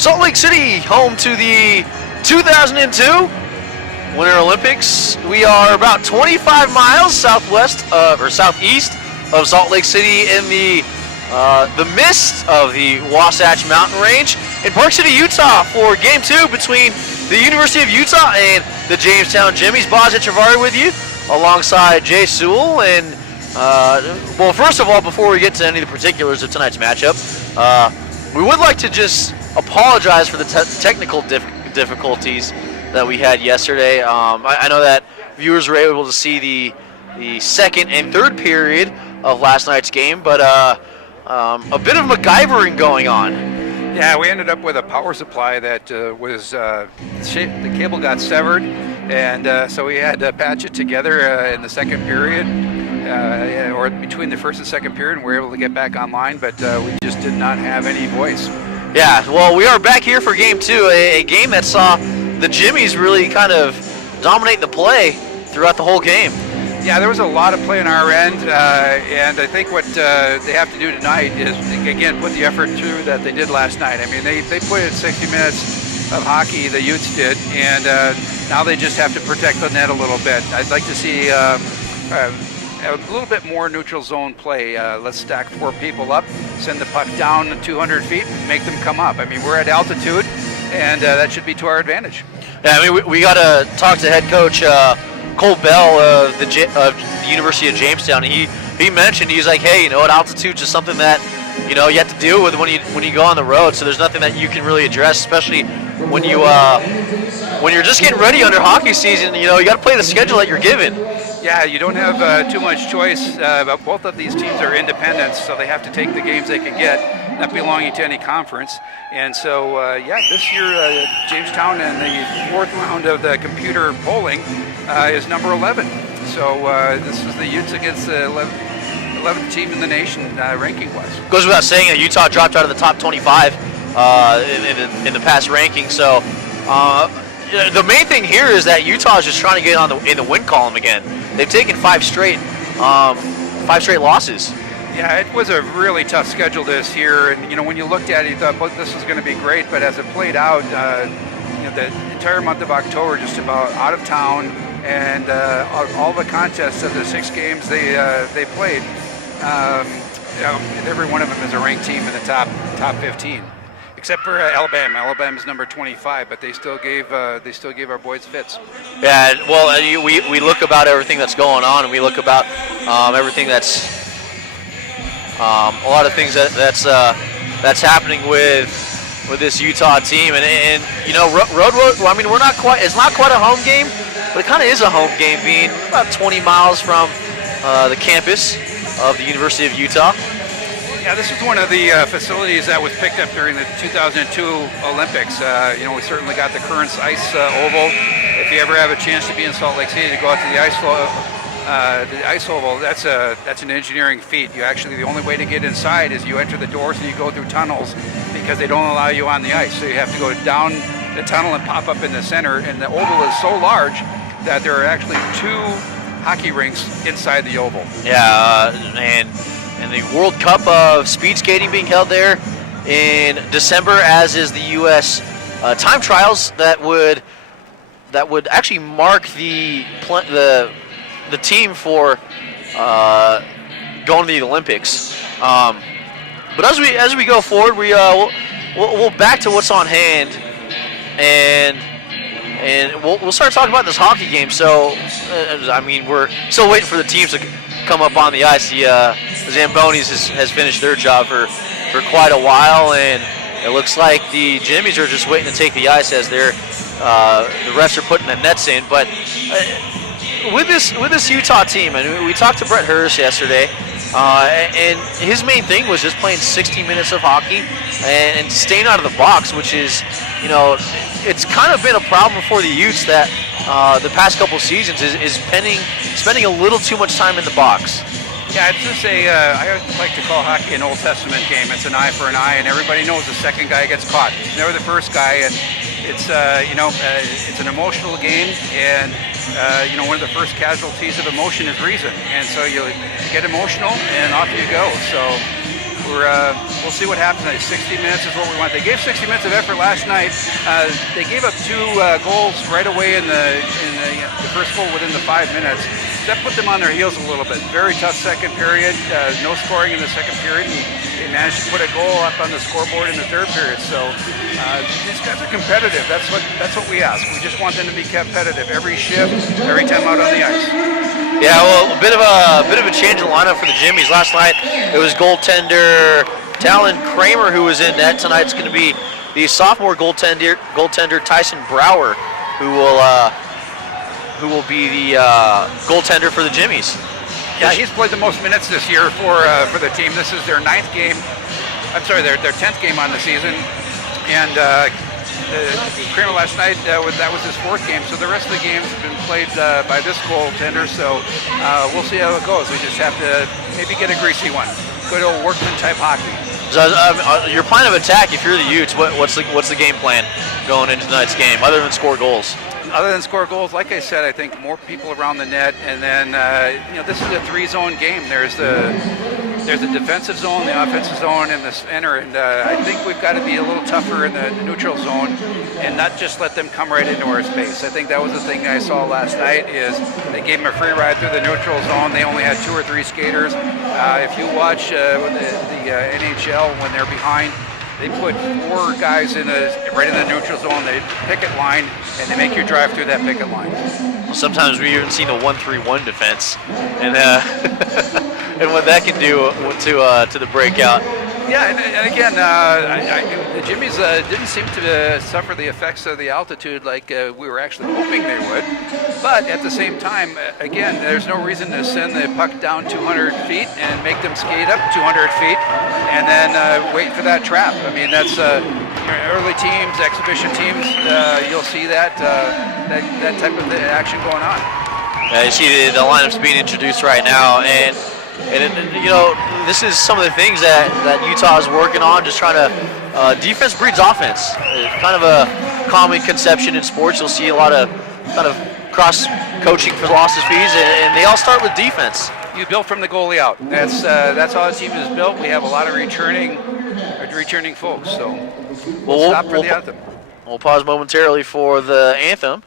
Salt Lake City, home to the 2002 Winter Olympics. We are about 25 miles southeast of Salt Lake City in the midst of the Wasatch Mountain Range in Park City, Utah for Game 2 between the University of Utah and the Jamestown Jimmies. Boz Echevarri with you alongside Jay Sewell. And well, first of all, before we get to any of the particulars of tonight's matchup, we would like to just apologize for the technical difficulties that we had yesterday. I know that viewers were able to see the second and third period of last night's game, but a bit of MacGyvering going on. Yeah, we ended up with a power supply that the cable got severed, and so we had to patch it together in the second period, or between the first and second period, and we were able to get back online, but we just did not have any voice. Yeah, well, we are back here for Game 2, a game that saw the Jimmies really kind of dominate the play throughout the whole game. Yeah, there was a lot of play on our end, and I think what they have to do tonight is, again, put the effort through that they did last night. I mean, they put in 60 minutes of hockey, the Utes did, and now they just have to protect the net a little bit. I'd like to see a little bit more neutral zone play. Let's stack 4 people up, send the puck down 200 feet, make them come up. I mean, we're at altitude, and that should be to our advantage. Yeah, I mean, we got to talk to head coach Cole Bell of the University of Jamestown. He mentioned, he's like, hey, at altitude is just something that you have to deal with when you go on the road. So there's nothing that you can really address, especially when you're just getting ready under hockey season. You got to play the schedule that you're given. Yeah, you don't have too much choice. Both of these teams are independents, so they have to take the games they can get, not belonging to any conference. And so, this year Jamestown in the 4th round of the computer polling is number 11. So this is the Utes against the 11th team in the nation ranking-wise. Goes without saying that Utah dropped out of the top 25 in the past ranking. So the main thing here is that Utah is just trying to get in the win column again. They've taken 5 straight losses. Yeah, it was a really tough schedule this year, and when you looked at it, you thought, well, this is going to be great. But as it played out, the entire month of October, just about out of town, and all the contests of the 6 games they played, every one of them is a ranked team in the top 15. Except for Alabama. Alabama's number 25, but they still gave our boys fits. Yeah, well, we look about everything that's going on, and we look about everything that's a lot of things that's happening with this Utah team, and road. I mean, it's not quite a home game, but it kind of is a home game, being about 20 miles from the campus of the University of Utah. Yeah, this is one of the facilities that was picked up during the 2002 Olympics. We certainly got the Currents Ice Oval. If you ever have a chance to be in Salt Lake City to go out to the ice oval, that's an engineering feat. The only way to get inside is you enter the doors and you go through tunnels, because they don't allow you on the ice. So you have to go down the tunnel and pop up in the center. And the oval is so large that there are actually 2 hockey rinks inside the oval. Yeah, and the World Cup of speed skating being held there in December, as is the U.S. Time trials that would actually mark the team for going to the Olympics. But as we go forward, we'll back to what's on hand, and we'll start talking about this hockey game. So we're still waiting for the teams to come up on the ice. The Zambonis has finished their job for quite a while, and it looks like the Jimmies are just waiting to take the ice as the refs are putting the nets in. But with this Utah team, and we talked to Brett Hirsch yesterday, and his main thing was just playing 60 minutes of hockey and staying out of the box, which is, it's kind of been a problem for the Utes that the past couple seasons is spending a little too much time in the box. Yeah, it's just I like to call hockey an Old Testament game. It's an eye for an eye, and everybody knows the second guy gets caught. It's never the first guy, and it's it's an emotional game, and one of the first casualties of emotion is reason. And so you get emotional, and off you go. So we'll see what happens tonight. 60 minutes is what we want. They gave 60 minutes of effort last night. They gave up 2 goals right away in the first goal within the 5 minutes. That put them on their heels a little bit. Very tough second period. No scoring in the second period, and they managed to put a goal up on the scoreboard in the third period. So these guys are competitive. That's what we ask. We just want them to be competitive every shift, every time out on the ice. Yeah, well, a bit of a change in the lineup for the Jimmies. Last night it was goaltender Talon Kramer who was in net. Tonight's going to be the sophomore goaltender Tyson Brower, who will be the goaltender for the Jimmies. Yeah, he's played the most minutes this year for the team. This is their 9th game. I'm sorry, their 10th game on the season, and Kramer last night that was his 4th game. So the rest of the games have been played by this goaltender. So we'll see how it goes. We just have to maybe get a greasy one. Good old workman type hockey. So, your plan of attack, if you're the Utes, what's the game plan going into tonight's game, other than score goals? Other than score goals, like I said, I think more people around the net, and then this is a 3-zone game. There's the defensive zone, the offensive zone, and the center. And I think we've got to be a little tougher in the neutral zone, and not just let them come right into our space. I think that was the thing I saw last night. Is they gave them a free ride through the neutral zone. They only had 2 or 3 skaters. If you watch the NHL when they're behind, they put 4 guys right in the neutral zone. They picket line, and they make you drive through that picket line. Well, sometimes we even seen a 1-3-1 defense, and and what that can do to the breakout. Yeah, and again, the Jimmies didn't seem to suffer the effects of the altitude like we were actually hoping they would. But at the same time, again, there's no reason to send the puck down 200 feet and make them skate up 200 feet and then wait for that trap. I mean, that's early teams, exhibition teams. You'll see that type of action going on. You see the lineups being introduced right now, and this is some of the things that Utah is working on, just trying to defense breeds offense. It's kind of a common conception in sports. You'll see a lot of kind of cross coaching philosophies, and they all start with defense. You build from the goalie out. That's how the team is built. We have a lot of returning folks. So we'll stop for the anthem. We'll pause momentarily for the anthem.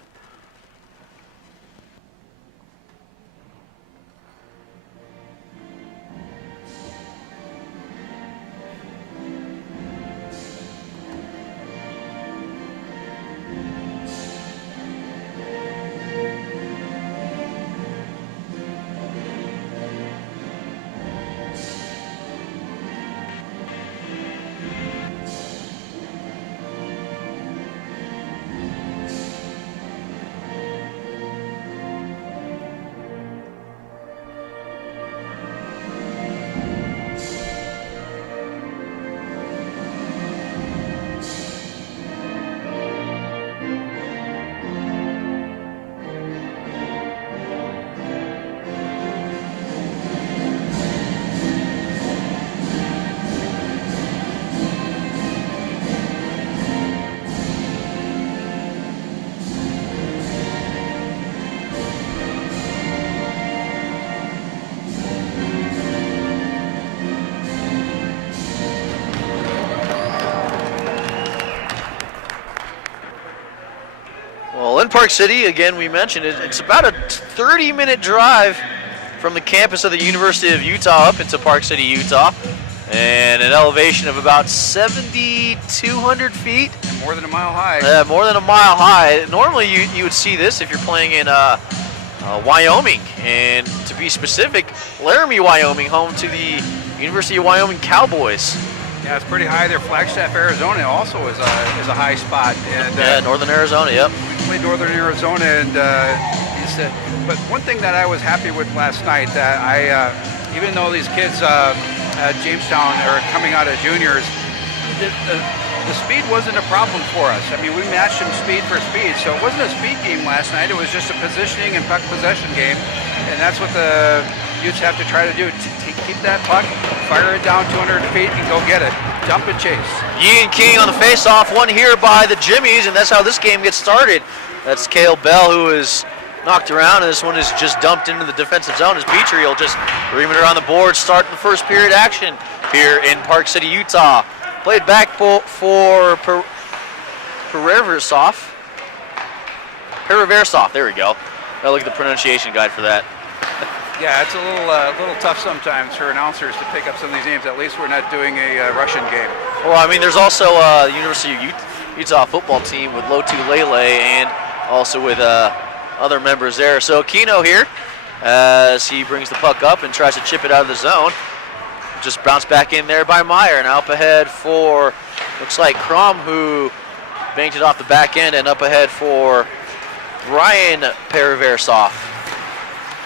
In Park City, again, we mentioned it, it's about a 30-minute drive from the campus of the University of Utah up into Park City, Utah, and an elevation of about 7,200 feet. More than a mile high. More than a mile high. Normally, you would see this if you're playing in Wyoming, and to be specific, Laramie, Wyoming, home to the University of Wyoming Cowboys. Yeah, it's pretty high there. Flagstaff, Arizona also is a high spot. And, Northern Arizona, yep. We played Northern Arizona, and but one thing that I was happy with last night, that even though these kids at Jamestown are coming out of juniors, the speed wasn't a problem for us. I mean, we matched them speed for speed, so it wasn't a speed game last night. It was just a positioning and puck possession game, and that's what the Utes have to try to do. Keep that puck, fire it down 200 feet, and go get it. Jump and chase. Ian King on the face-off, one here by the Jimmies, and that's how this game gets started. That's Cale Bell, who is knocked around, and this one is just dumped into the defensive zone as Petrie will just ream it around the board, start the first period action. here in Park City, Utah. Played back for Periversov, there we go. I'll look at the pronunciation guide for that. Yeah, it's a little tough sometimes for announcers to pick up some of these names. At least we're not doing a Russian game. Well, I mean, there's also the University of Utah football team with Lotu Lele and also with other members there. So Aquino here as he brings the puck up and tries to chip it out of the zone. Just bounced back in there by Meyer. Now up ahead for, looks like Crom, who banked it off the back end, and up ahead for Brian Periversov.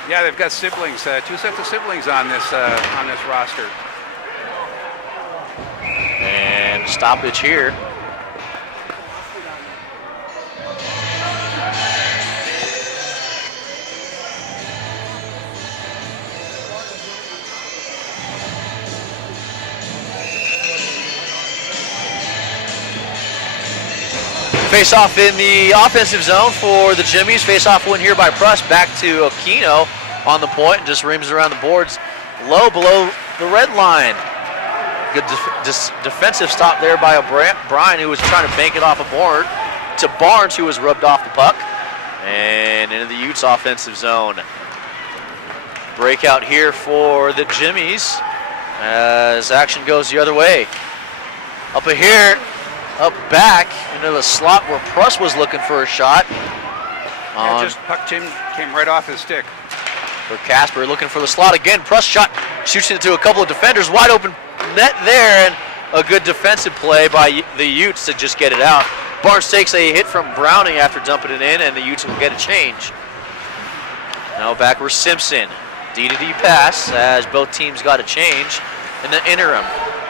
Yeah, they've got siblings, 2 sets of siblings on this roster. And stoppage here. Face off in the offensive zone for the Jimmies. Face off win here by Pruss. Back to Aquino on the point and just rims around the boards low below the red line. Good defensive stop there by O'Brien, who was trying to bank it off a board to Barnes, who was rubbed off the puck. And into the Utes offensive zone. Breakout here for the Jimmies as action goes the other way. Up here. Up back into the slot where Pruss was looking for a shot. Yeah, just puck came right off his stick. For Casper looking for the slot again. Pruss shot, shoots into a couple of defenders. Wide open net there, and a good defensive play by the Utes to just get it out. Barnes takes a hit from Browning after dumping it in, and the Utes will get a change. Now back where Simpson. D-to-D pass as both teams got a change in the interim.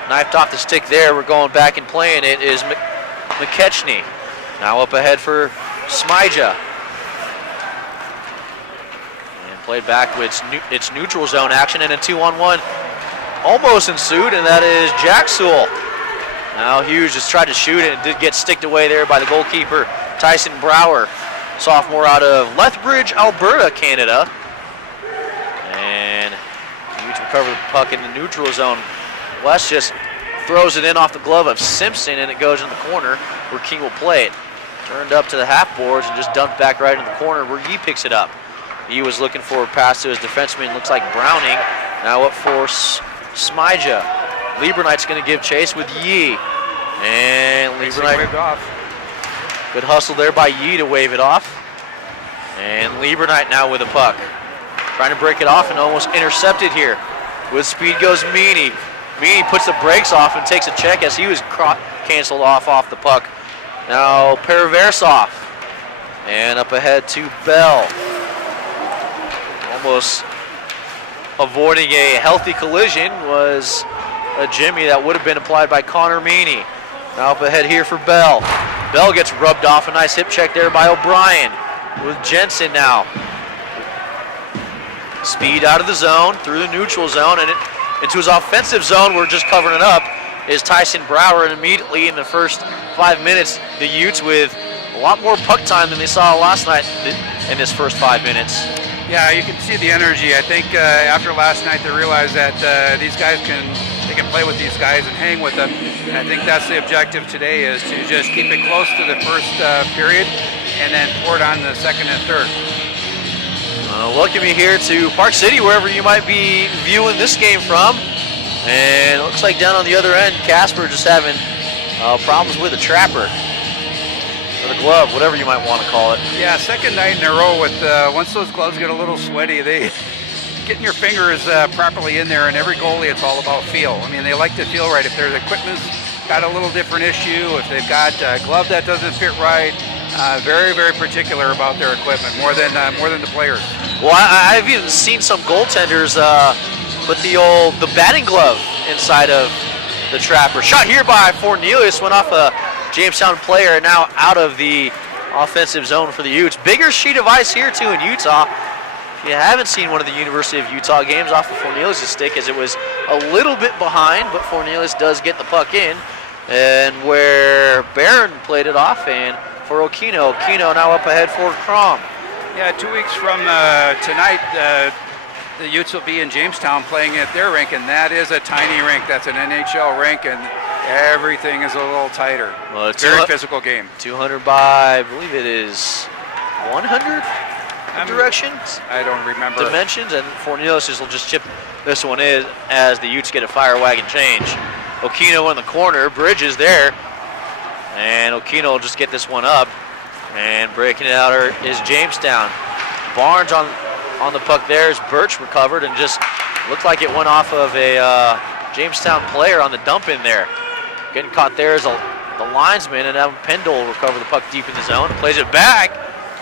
Knifed off the stick there. We're going back and playing it is McKechnie. Now up ahead for Smija. And played back with its neutral zone action, and a 2-on-1 almost ensued, and that is Jack Sewell. Now Hughes just tried to shoot it and did get sticked away there by the goalkeeper, Tyson Brower, sophomore out of Lethbridge, Alberta, Canada. And Hughes recovered the puck in the neutral zone. West just throws it in off the glove of Simpson, and it goes in the corner where King will play it. Turned up to the half boards and just dumped back right in the corner where Yee picks it up. Yee was looking for a pass to his defenseman. Looks like Browning. Now up for Smija. Lieberknight's going to give chase with Yee. And Lieberknight waved off. Good hustle there by Yee to wave it off. And Lieberknight now with a puck. Trying to break it off and almost intercepted here. With speed goes Meany. Meany puts the brakes off and takes a check as he was canceled off the puck. Now Periversov. And up ahead to Bell. Almost avoiding a healthy collision was a Jimmy that would have been applied by Connor Meany. Now up ahead here for Bell. Bell gets rubbed off. A nice hip check there by O'Brien. With Jensen now. Speed out of the zone, through the neutral zone, and into his offensive zone. We're just covering it up. Is Tyson Brower, and immediately in the first 5 minutes, the Utes with a lot more puck time than they saw last night in this first 5 minutes. Yeah, you can see the energy. I think after last night they realized that these guys can play with these guys and hang with them. And I think that's the objective today, is to just keep it close to the first period and then pour it on the second and third. Welcome you here to Park City, wherever you might be viewing this game from. And it looks like down on the other end, Casper just having problems with a trapper. Or the glove, whatever you might want to call it. Yeah, second night in a row with, once those gloves get a little sweaty, getting your fingers properly in there, and every goalie, it's all about feel. I mean, they like to feel right. If their equipment's got a little different issue, if they've got a glove that doesn't fit right, very, very particular about their equipment, more than the players. Well, I've even seen some goaltenders put the batting glove inside of the trapper. Shot here by Fornelius, went off a Jamestown player, now out of the offensive zone for the Utes. Bigger sheet of ice here too in Utah. If you haven't seen one of the University of Utah games off of Fornelius' stick, as it was a little bit behind, but Fornelius does get the puck in. And where Barron played it off, and for Aquino now up ahead for Crom. Yeah, 2 weeks from tonight, the Utes will be in Jamestown playing at their rink, and that is a tiny rink. That's an NHL rink, and everything is a little tighter. Well, it's very physical game. 200 by, I believe it is 100 directions. I don't remember. Dimensions, and Fornelius will just chip this one in as the Utes get a fire wagon change. Okino in the corner, Bridges there, and Okino will just get this one up, and breaking it out is Jamestown. Barnes on the puck there as Birch recovered and just looked like it went off of a Jamestown player on the dump in there. Getting caught there is the linesman, and Evan Pendle will recover the puck deep in the zone, plays it back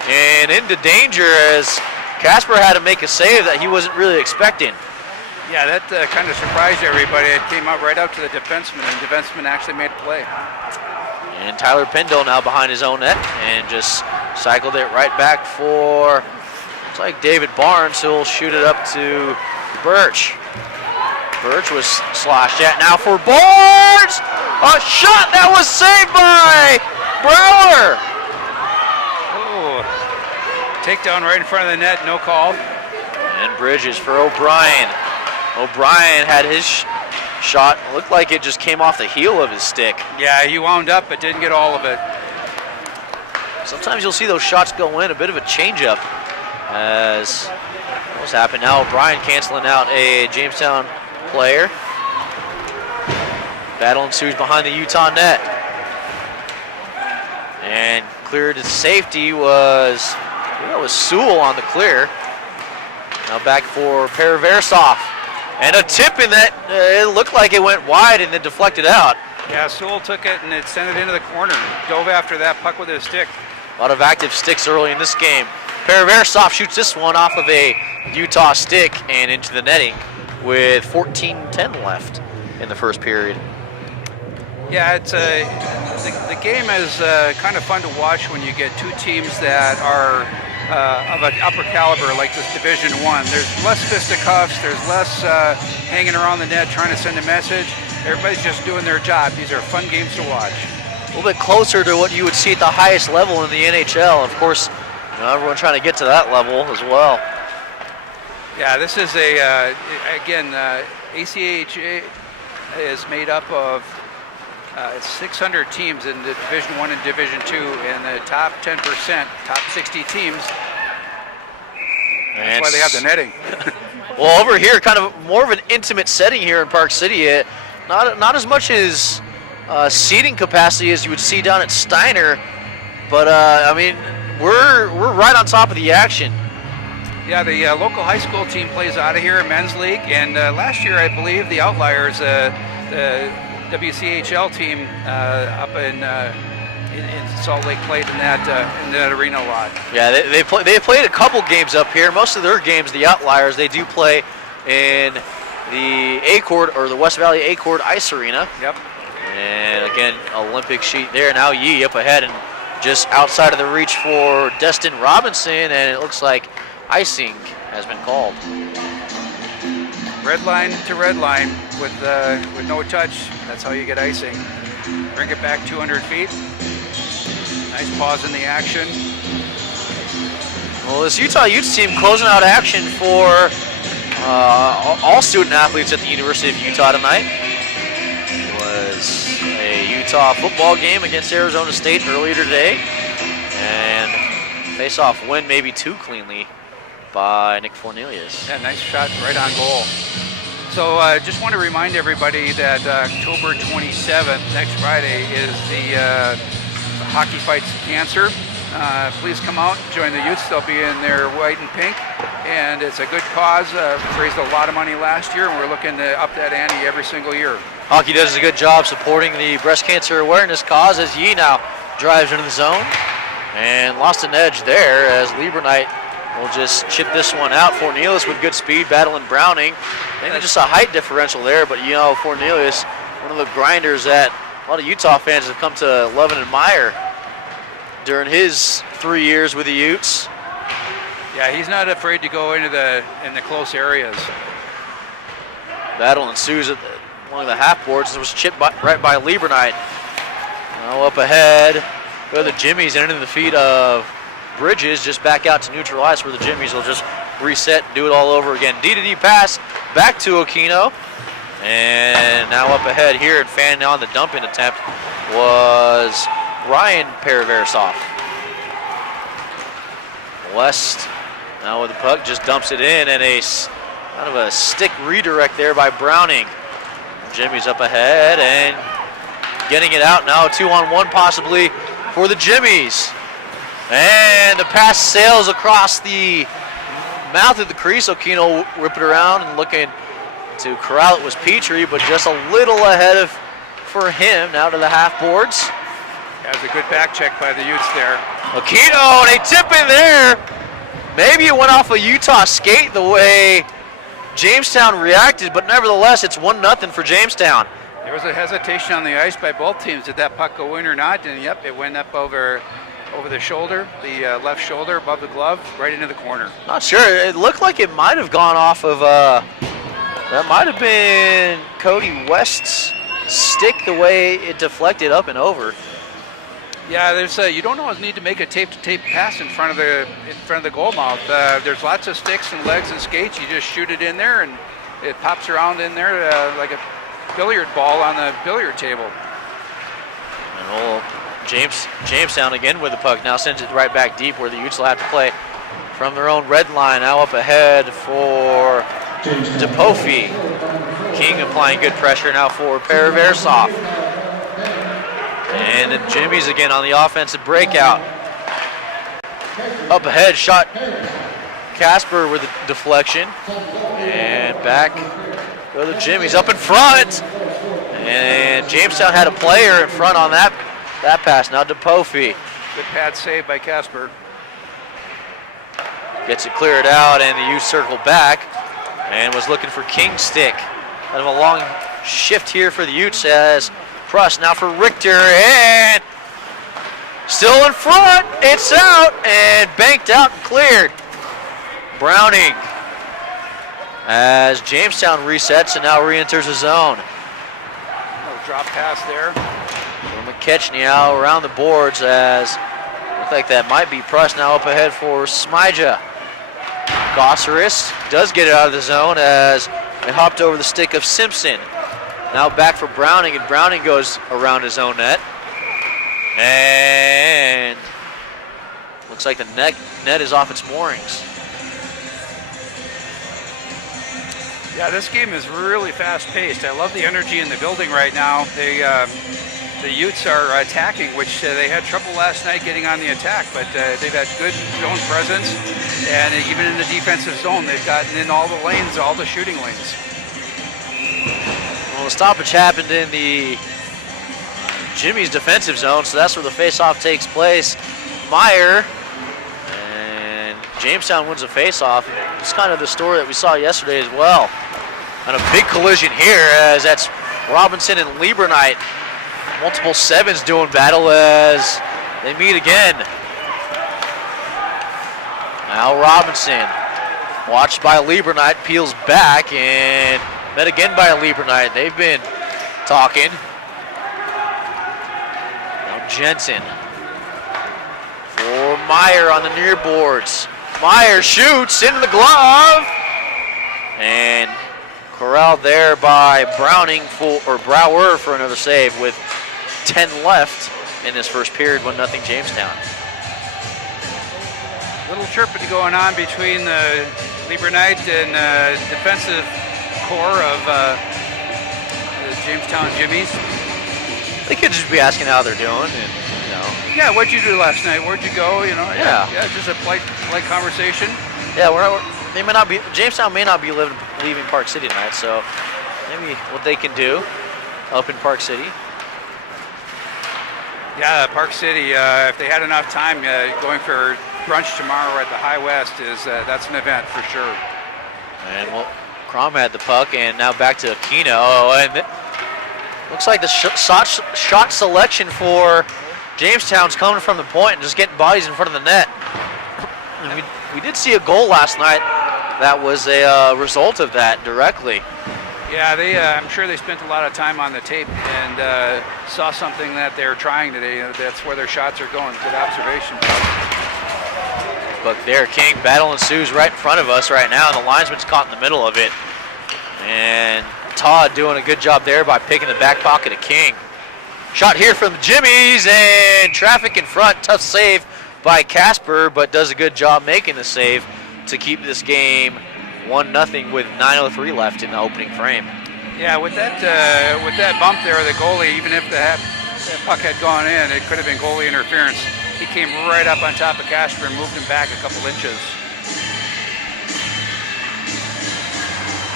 and into danger as Casper had to make a save that he wasn't really expecting. Yeah, that kind of surprised everybody. It came out right out to the defenseman, and the defenseman actually made a play. And Tyler Pendle now behind his own net and just cycled it right back for, looks like David Barnes, who'll shoot it up to Birch. Birch was slashed at. Now for Barnes! A shot that was saved by Brower! Oh, takedown right in front of the net, no call. And Bridges for O'Brien. O'Brien had his shot. It looked like it just came off the heel of his stick. Yeah, he wound up but didn't get all of it. Sometimes you'll see those shots go in, a bit of a changeup. As what's happened now, O'Brien canceling out a Jamestown player. Battle ensues behind the Utah net. And cleared to safety was, I think that was Sewell on the clear. Now back for Paraversov. And a tip in that, it looked like it went wide and then deflected out. Yeah, Sewell took it and it sent it into the corner. Dove after that puck with his stick. A lot of active sticks early in this game. Paraversov shoots this one off of a Utah stick and into the netting with 14:10 left in the first period. Yeah, it's the game is kind of fun to watch when you get two teams that are of an upper caliber like this Division I. There's less fisticuffs, there's less hanging around the net trying to send a message. Everybody's just doing their job. These are fun games to watch. A little bit closer to what you would see at the highest level in the NHL. Of course, you know, everyone trying to get to that level as well. Yeah, this is again, ACHA is made up of 600 teams in the Division I and Division II, and the top 10%, top 60 teams. That's why they have the netting. Well, over here, kind of more of an intimate setting here in Park City. Not as much as seating capacity as you would see down at Steiner, but I mean, we're right on top of the action. Yeah, the local high school team plays out of here in men's league, and last year I believe the Outliers, the WCHL team up in Salt Lake played in that arena a lot. Yeah, they played a couple games up here. Most of their games, the Outliers, they do play in the A-Court or the West Valley A-Court Ice Arena. Yep. And again, Olympic sheet there. Now Yee up ahead and just outside of the reach for Destin Robinson, and it looks like icing has been called. Red line to red line with no touch. That's how you get icing. Bring it back 200 feet. Nice pause in the action. Well, this Utah Utes team closing out action for all student athletes at the University of Utah tonight. It was a Utah football game against Arizona State earlier today, and face-off win maybe too cleanly by Nick Fornelius. Yeah, nice shot right on goal. So just want to remind everybody that October 27th, next Friday, is the Hockey Fights Cancer. Please come out, join the Utes. They'll be in their white and pink, and it's a good cause. Raised a lot of money last year, and we're looking to up that ante every single year. Hockey does a good job supporting the breast cancer awareness cause as Yee now drives into the zone and lost an edge there as Lieberknight will just chip this one out. Fornelius with good speed, battling Browning. Maybe just a height differential there, but you know, Fornelius, one of the grinders that a lot of Utah fans have come to love and admire during his 3 years with the Utes. Yeah, he's not afraid to go into the close areas. Battle ensues at one of the half boards. It was chipped right by Lieberknight. Now up ahead, go to the Jimmies and into the feet of Bridges, just back out to neutral ice where the Jimmies will just reset, do it all over again. D-to-D pass back to Aquino. And now up ahead here and fanning on the dumping attempt was Ryan Paraversov. West now with the puck, just dumps it in, and kind of a stick redirect there by Browning. Jimmy's up ahead and getting it out now, 2-on-1 possibly for the Jimmies. And the pass sails across the mouth of the crease. Aquino whip it around and looking to corral it was Petrie, but just a little ahead for him now to the half boards. That was a good back check by the Utes there. Aquino, they tip in there. Maybe it went off a Utah skate the way Jamestown reacted, but nevertheless, it's 1-0 for Jamestown. There was a hesitation on the ice by both teams. Did that puck go in or not? And yep, it went up over the shoulder, the left shoulder, above the glove, right into the corner. Not sure. It looked like it might have gone off of, that might have been Cody West's stick the way it deflected up and over. Yeah, there's you don't always need to make a tape-to-tape pass in front of the goal mouth. There's lots of sticks and legs and skates. You just shoot it in there, and it pops around in there like a billiard ball on the billiard table. And old Jamestown again with the puck. Now sends it right back deep where the Utes will have to play from their own red line. Now up ahead for DePofi. King applying good pressure now for Paraversov. And the Jimmies again on the offensive breakout. Up ahead, shot Casper with the deflection. And back go the Jimmies up in front. And Jamestown had a player in front on that pass. Now DePofi. Good pad save by Casper. Gets it cleared out, and the Utes circle back and was looking for King's stick. Kind of a long shift here for the Utes as Pruss now for Richter, and still in front. It's out and banked out and cleared. Browning as Jamestown resets and now re-enters the zone. Little drop pass there. So McKechnie now around the boards as looks like that might be Pruss now up ahead for Smija. Gosseris does get it out of the zone as it hopped over the stick of Simpson. Now back for Browning, and Browning goes around his own net. And looks like the net is off its moorings. Yeah, this game is really fast-paced. I love the energy in the building right now. The Utes are attacking, which they had trouble last night getting on the attack, but they've had good zone presence, and even in the defensive zone, they've gotten in all the lanes, all the shooting lanes. Well, the stoppage happened in the Jimmy's defensive zone, so that's where the face-off takes place. Meyer, and Jamestown wins a face-off. It's kind of the story that we saw yesterday as well. And a big collision here as that's Robinson and Lieberknight. Multiple sevens doing battle as they meet again. Now Robinson, watched by Lieberknight, peels back and met again by Lieberknight. They've been talking. Now Jensen for Meyer on the near boards. Meyer shoots into the glove and corralled there by Browning or Brower for another save with 10 left in this first period, 1-0 Jamestown. Little chirping going on between the Lieberknight and defensive core of the Jamestown Jimmies. They could just be asking how they're doing, and Yeah, what'd you do last night? Where'd you go? Yeah, just a polite conversation. Yeah, they may not be. Jamestown may not be leaving Park City tonight, so maybe what they can do up in Park City. Yeah, Park City. If they had enough time, going for brunch tomorrow at the High West that's an event for sure. And Crom had the puck, and now back to Aquino, and it looks like the shot selection for Jamestown's coming from the point and just getting bodies in front of the net. And we did see a goal last night that was a result of that directly. Yeah, I'm sure they spent a lot of time on the tape and saw something that they're trying today. That's where their shots are going. Good observation. puck there. King battle ensues right in front of us right now, and the linesman's caught in the middle of it. And Todd doing a good job there by picking the back pocket of King. Shot here from the Jimmies, and traffic in front. Tough save by Casper, but does a good job making the save to keep this game 1-0 with 9:03 left in the opening frame. Yeah, with that bump there, the goalie, even if that puck had gone in, it could have been goalie interference. He came right up on top of Casper and moved him back a couple inches.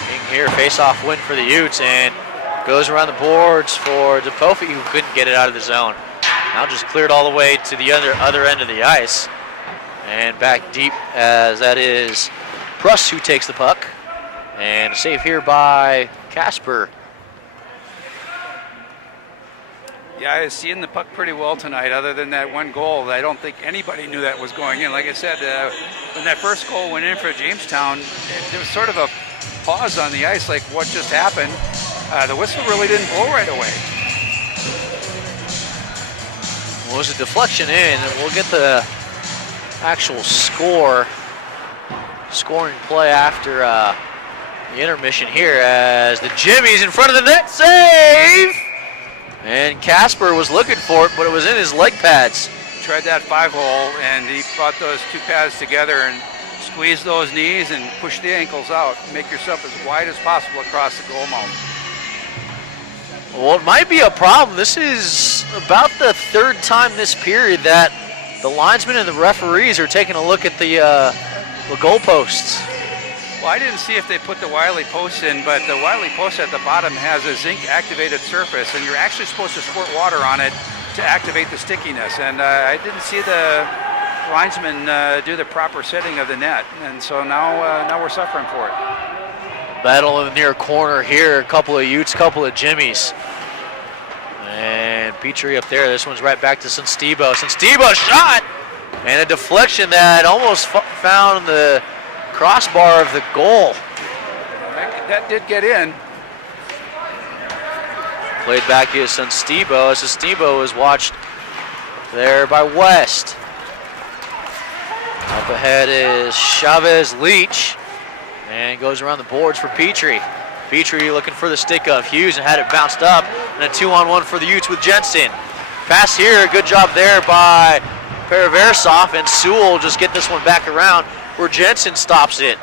King here, face-off win for the Utes, and goes around the boards for DePofi, who couldn't get it out of the zone. Now just cleared all the way to the other end of the ice. And back deep, as that is Pruss who takes the puck. And a save here by Casper. Yeah, I was seeing the puck pretty well tonight. Other than that one goal, I don't think anybody knew that was going in. Like I said, when that first goal went in for Jamestown, there was sort of a pause on the ice, like what just happened. The whistle really didn't blow right away. Well, it was a deflection in, and we'll get the actual scoring play after the intermission here, as the Jimmy's in front of the net, save! And Casper was looking for it, but it was in his leg pads. Tried that 5-hole, and he brought those two pads together and squeezed those knees and pushed the ankles out. Make yourself as wide as possible across the goal mouth. Well, it might be a problem. This is about the third time this period that the linesmen and the referees are taking a look at the goalposts. Well, I didn't see if they put the Wiley post in, but the Wiley post at the bottom has a zinc-activated surface, and you're actually supposed to squirt water on it to activate the stickiness. And I didn't see the linesman do the proper setting of the net, and so now we're suffering for it. Battle in the near corner here. A couple of Utes, couple of Jimmies. And Petrie up there. This one's right back to Senstebo. Senstebo shot! And a deflection that almost found the crossbar of the goal. That did get in. Played back is Senstebo. Senstebo is watched there by West. Up ahead is Chavez Leach. And goes around the boards for Petrie. Petrie looking for the stick of Hughes and had it bounced up. And a 2-on-1 for the Utes with Jensen. Pass here, good job there by Paraversov, and Sewell just get this one back around where Jensen stops it.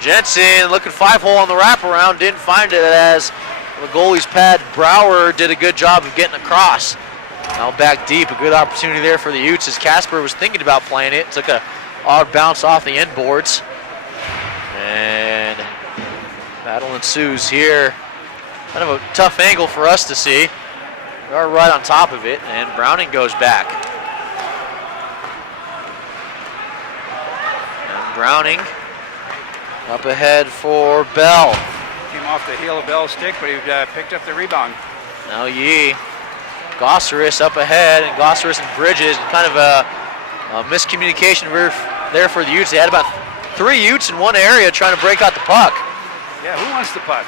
Jensen looking 5-hole on the wraparound, didn't find it, as the goalie's pad Brower did a good job of getting across. Now back deep, a good opportunity there for the Utes as Casper was thinking about playing it. Took a odd bounce off the end boards. And battle ensues here. Kind of a tough angle for us to see. We are right on top of it, and Browning goes back. And Browning up ahead for Bell. Came off the heel of Bell's stick, but he picked up the rebound. Now Yee. Gosseris up ahead, and Gosseris and Bridges. Kind of a miscommunication there for the Utes. They had about 3 Utes in one area trying to break out the puck. Yeah, who wants the puck?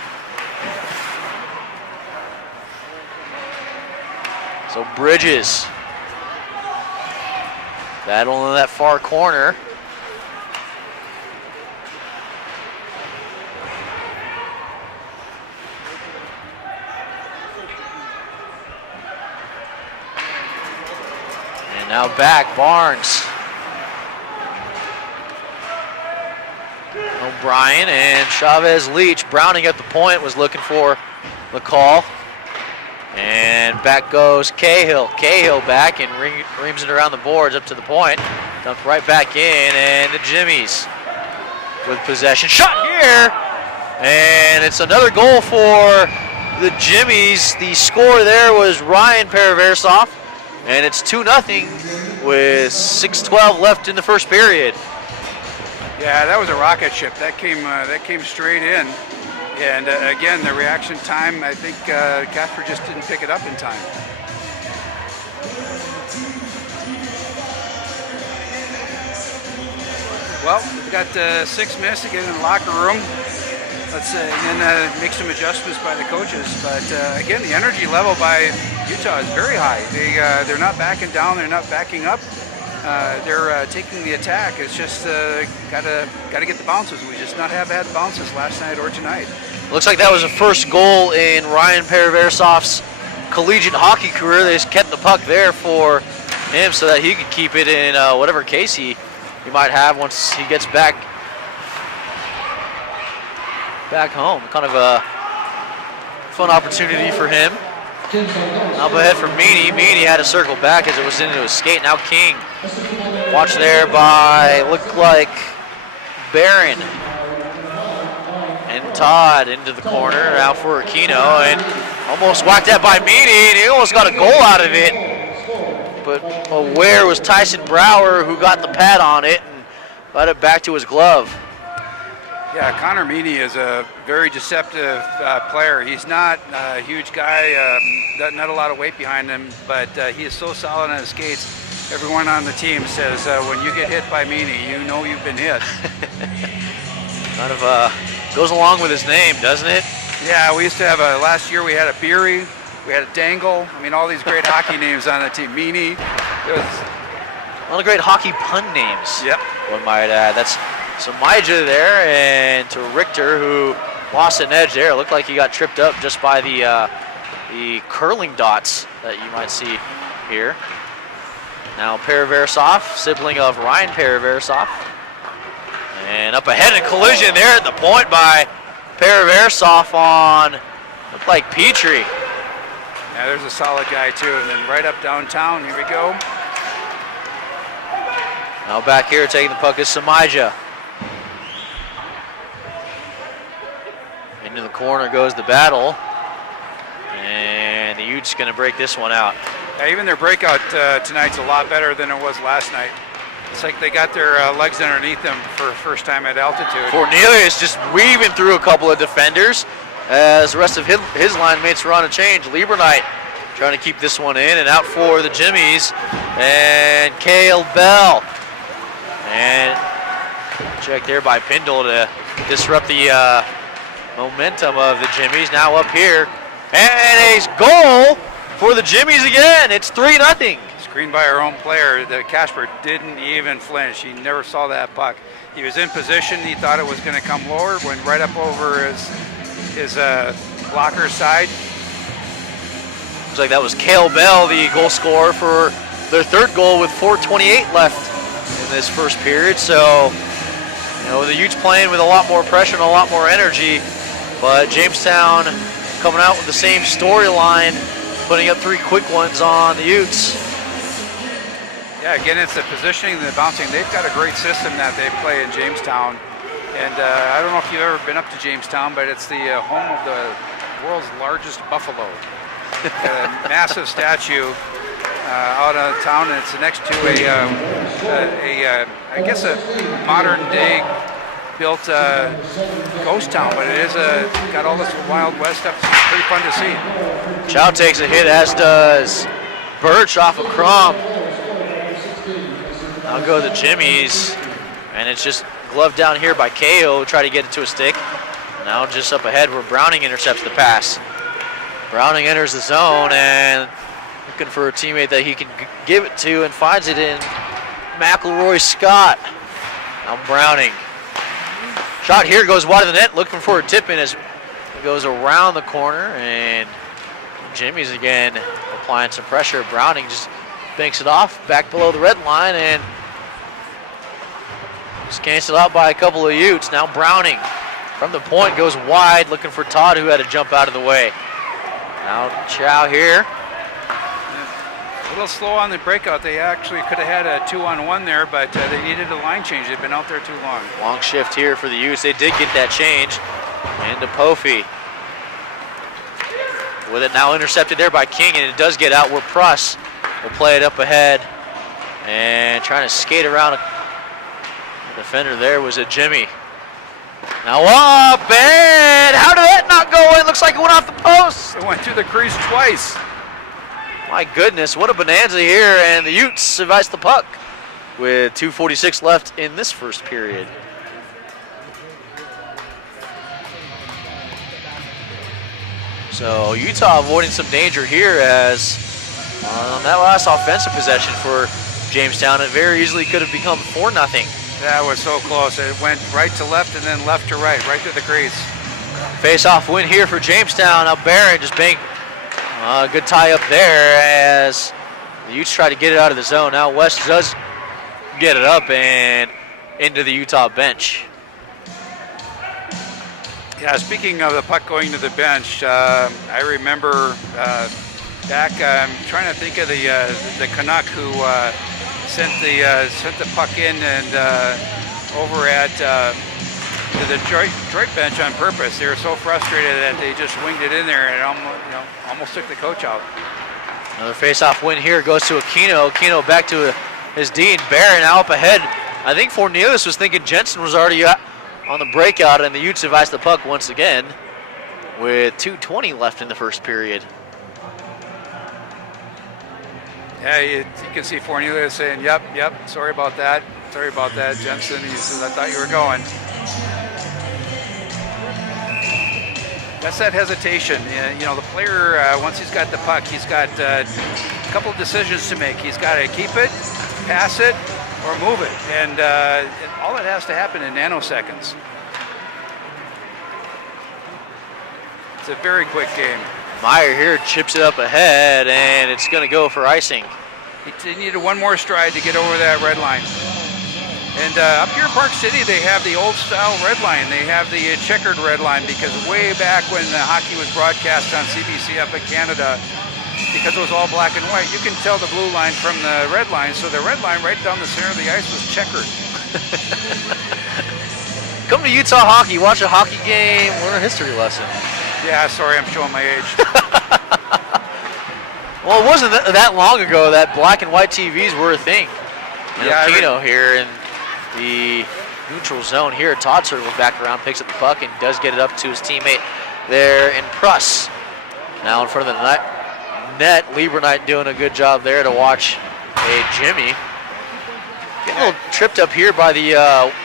So Bridges battling in that far corner. And now back, Barnes. O'Brien and Chavez Leach. Browning at the point was looking for the call. And back goes Cahill. Cahill back and reams it around the boards up to the point. Dumped right back in, and the Jimmies with possession. Shot here! And it's another goal for the Jimmies. The score there was Ryan Paraversov, and it's 2-0 with 6:12 left in the first period. Yeah, that was a rocket ship. That came straight in. And again, the reaction time, I think Casper just didn't pick it up in time. Well, we've got 6 minutes to get in the locker room. Let's and then make some adjustments by the coaches. But again, the energy level by Utah is very high. They're not backing down. They're not backing up. they're taking the attack. It's just gotta get the bounces. We just not have had bounces last night or tonight. Looks like that was the first goal in Ryan Paraversov's collegiate hockey career. They just kept the puck there for him so that he could keep it in whatever case he might have once he gets back home. Kind of a fun opportunity for him. Up ahead for Meany. Meany had to circle back as it was into his skate. Now King. Watched there by, looked like Barron. And Todd into the corner, out for Aquino, and almost whacked that by Meany, and he almost got a goal out of it. But where was Tyson Brower, who got the pad on it and got it back to his glove. Yeah, Connor Meany is a very deceptive player. He's not a huge guy, not a lot of weight behind him, but he is so solid on his skates. Everyone on the team says when you get hit by Meany, you know you've been hit. Kind of goes along with his name, doesn't it? Yeah, we used to have last year we had a Beery, we had a Dangle. I mean, all these great hockey names on the team. Meany. A lot of great hockey pun names. Yep. One might add. That's Samija there, and to Richter, who lost an edge there. It looked like he got tripped up just by the curling dots that you might see here. Now Paraversov, sibling of Ryan Paraversov. And up ahead in collision there at the point by Paraversov on, looked like Petrie. Yeah, there's a solid guy too. And then right up downtown, here we go. Now back here taking the puck is Samija. Into the corner goes the battle. And the Utes going to break this one out. Yeah, even their breakout tonight's a lot better than it was last night. It's like they got their legs underneath them for first time at altitude. Cornelius just weaving through a couple of defenders as the rest of his line mates are on a change. Lieberknight trying to keep this one in, and out for the Jimmies. And Cale Bell. And check there by Pindle to disrupt the momentum of the Jimmies. Now up here, and a goal for the Jimmies again. It's 3-0. Screened by our own player. The Casper didn't even flinch. He never saw that puck. He was in position. He thought it was going to come lower. Went right up over his blocker side. Looks like that was Cale Bell, the goal scorer for their third goal with 4:28 left in this first period. So, the Utes playing with a lot more pressure and a lot more energy, but Jamestown coming out with the same storyline, putting up 3 quick ones on the Utes. Yeah, again, it's the positioning and the bouncing. They've got a great system that they play in Jamestown. And I don't know if you've ever been up to Jamestown, but it's the home of the world's largest buffalo. A massive statue out of town, and it's next to I guess a modern day built ghost town, but it is got all this Wild West stuff. It's pretty fun to see. Chow takes a hit, as does Birch off of Crom. Now go the Jimmies, and it's just gloved down here by KO, try to get it to a stick. Now just up ahead where Browning intercepts the pass. Browning enters the zone and looking for a teammate that he can give it to, and finds it in McElroy Scott. Now Browning. Shot here goes wide of the net, looking for a tip in as it goes around the corner, and Jimmy's again applying some pressure. Browning just banks it off back below the red line and just canceled out by a couple of Utes. Now Browning from the point goes wide, looking for Todd, who had to jump out of the way. Now Chow here. A little slow on the breakout. They actually could have had a 2-on-1 there, but they needed a line change. They've been out there too long. Long shift here for the Utes. They did get that change. Into Pofi. With it now intercepted there by King, and it does get out where Pruss will play it up ahead. And trying to skate around a defender there was a Jimmy. Now up, and how did that not go in? Looks like it went off the post. It went through the crease twice. My goodness, what a bonanza here, and the Utes survives the puck with 2:46 left in this first period. So Utah avoiding some danger here as on that last offensive possession for Jamestown. It very easily could have become 4-0. That was so close. It went right to left and then left to right to the crease. Face-off win here for Jamestown. Now Barron just banked a good tie up there as the Utes try to get it out of the zone. Now West does get it up and into the Utah bench. Yeah, speaking of the puck going to the bench, I remember back. I'm trying to think of the Canuck who sent the puck in and over at to the Detroit bench on purpose. They were so frustrated that they just winged it in there and almost took the coach out. Another face-off win here goes to Aquino. Aquino back to his D, and Barron now up ahead. I think Fornelius was thinking Jensen was already on the breakout, and the Utes have iced the puck once again with 2:20 left in the first period. Yeah, you can see Fornelius saying, yep, sorry about that, Jensen. He says, I thought you were going. That's that hesitation. You know, the player, once he's got the puck, he's got a couple of decisions to make. He's got to keep it, pass it, or move it. And all it has to happen in nanoseconds. It's a very quick game. Meyer here chips it up ahead, and it's going to go for icing. He needed one more stride to get over that red line. And up here in Park City, they have the old-style red line. They have the checkered red line because way back when the hockey was broadcast on CBC up in Canada, because it was all black and white, you can tell the blue line from the red line. So the red line right down the center of the ice was checkered. Come to Utah hockey, watch a hockey game, learn a history lesson. Yeah, sorry, I'm showing my age. Well, it wasn't that long ago that black and white TVs were a thing. Yeah, Aquino here in the neutral zone here. Todd circles back around, picks up the puck, and does get it up to his teammate there in Pruss. Now in front of the net, Lieberknight doing a good job there to watch a Jimmy. Getting a little tripped up here by the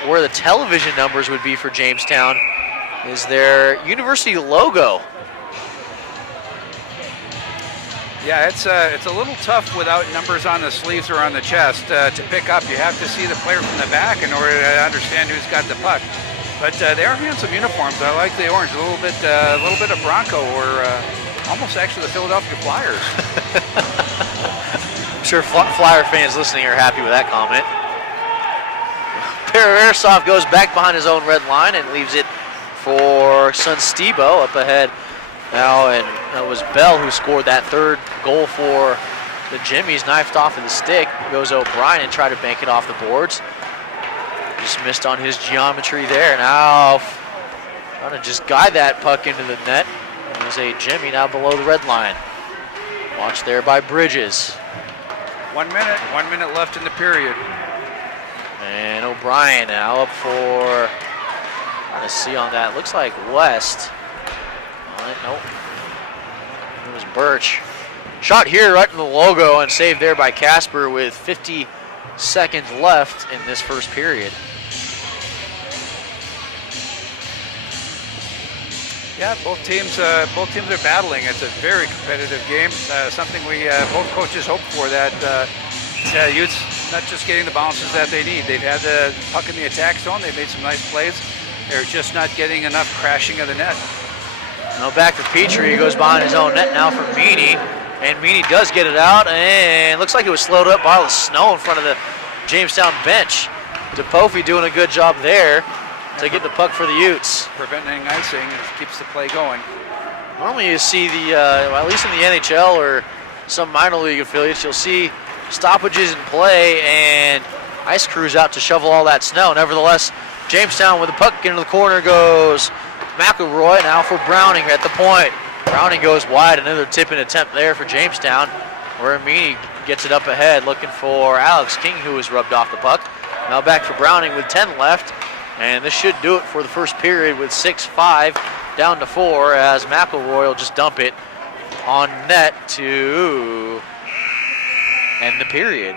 where the television numbers would be for Jamestown is their university logo. Yeah, it's a little tough without numbers on the sleeves or on the chest to pick up. You have to see the player from the back in order to understand who's got the puck. But they are handsome uniforms. I like the orange, a little bit of Bronco, or almost actually the Philadelphia Flyers. I'm sure Flyer fans listening are happy with that comment. Pereirasoff goes back behind his own red line and leaves it for Sunstebo up ahead. Now, and it was Bell who scored that third goal for the Jimmies. Knifed off of the stick. Goes O'Brien and tried to bank it off the boards. Just missed on his geometry there. Now, trying to just guide that puck into the net. There's a Jimmy now below the red line. Watched there by Bridges. 1 minute left in the period. And O'Brien now up for, let's see on that. Looks like West. Nope. It was Birch. Shot here right in the logo and saved there by Casper with 50 seconds left in this first period. Yeah, both teams are battling. It's a very competitive game. Something we both coaches hope for, that Utes not just getting the bounces that they need. They've had the puck in the attack zone. They've made some nice plays. They're just not getting enough crashing of the net. Now back to Petrie. He goes behind his own net now for Meany. And Meany does get it out, and looks like it was slowed up by all the snow in front of the Jamestown bench. DePofi doing a good job there to get the puck for the Utes. Preventing icing, and keeps the play going. Normally you see at least in the NHL or some minor league affiliates, you'll see stoppages in play and ice crews out to shovel all that snow. Nevertheless, Jamestown with the puck into the corner goes McElroy now for Browning at the point. Browning goes wide, another tipping attempt there for Jamestown, where Meany gets it up ahead looking for Alex King, who was rubbed off the puck. Now back for Browning with 10 left, and this should do it for the first period with 6-5 down to 4 as McElroy will just dump it on net to end the period.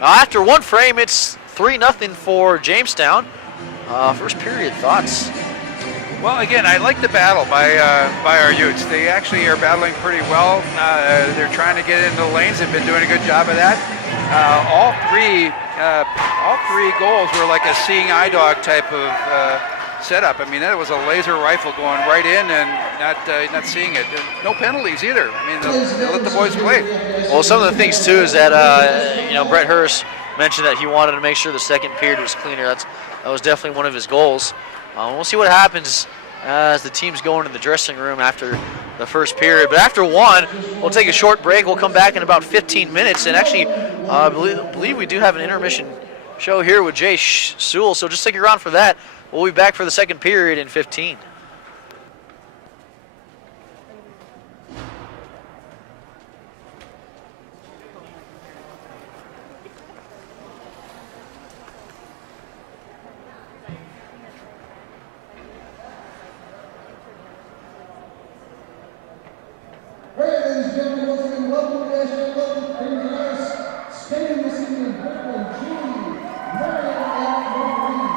After one frame, it's 3-0 for Jamestown. First period thoughts? Well, again, I like the battle by our Utes. They actually are battling pretty well. They're trying to get into the lanes. They've been doing a good job of that. All three goals were like a seeing eye dog type of setup. I mean, that was a laser rifle going right in and not seeing it. No penalties either. I mean, they let the boys play. Well, some of the things too is that Brett Hurst mentioned that he wanted to make sure the second period was cleaner. That was definitely one of his goals. We'll see what happens as the teams go into the dressing room after the first period. But after one, we'll take a short break. We'll come back in about 15 minutes. And actually, I believe we do have an intermission show here with Jay Sewell. So just stick around for that. We'll be back for the second period in 15. Ladies and gentlemen, once again, welcome to National Level Premier Ice. Spending this evening in Brooklyn, Julie, Marion, and Maureen.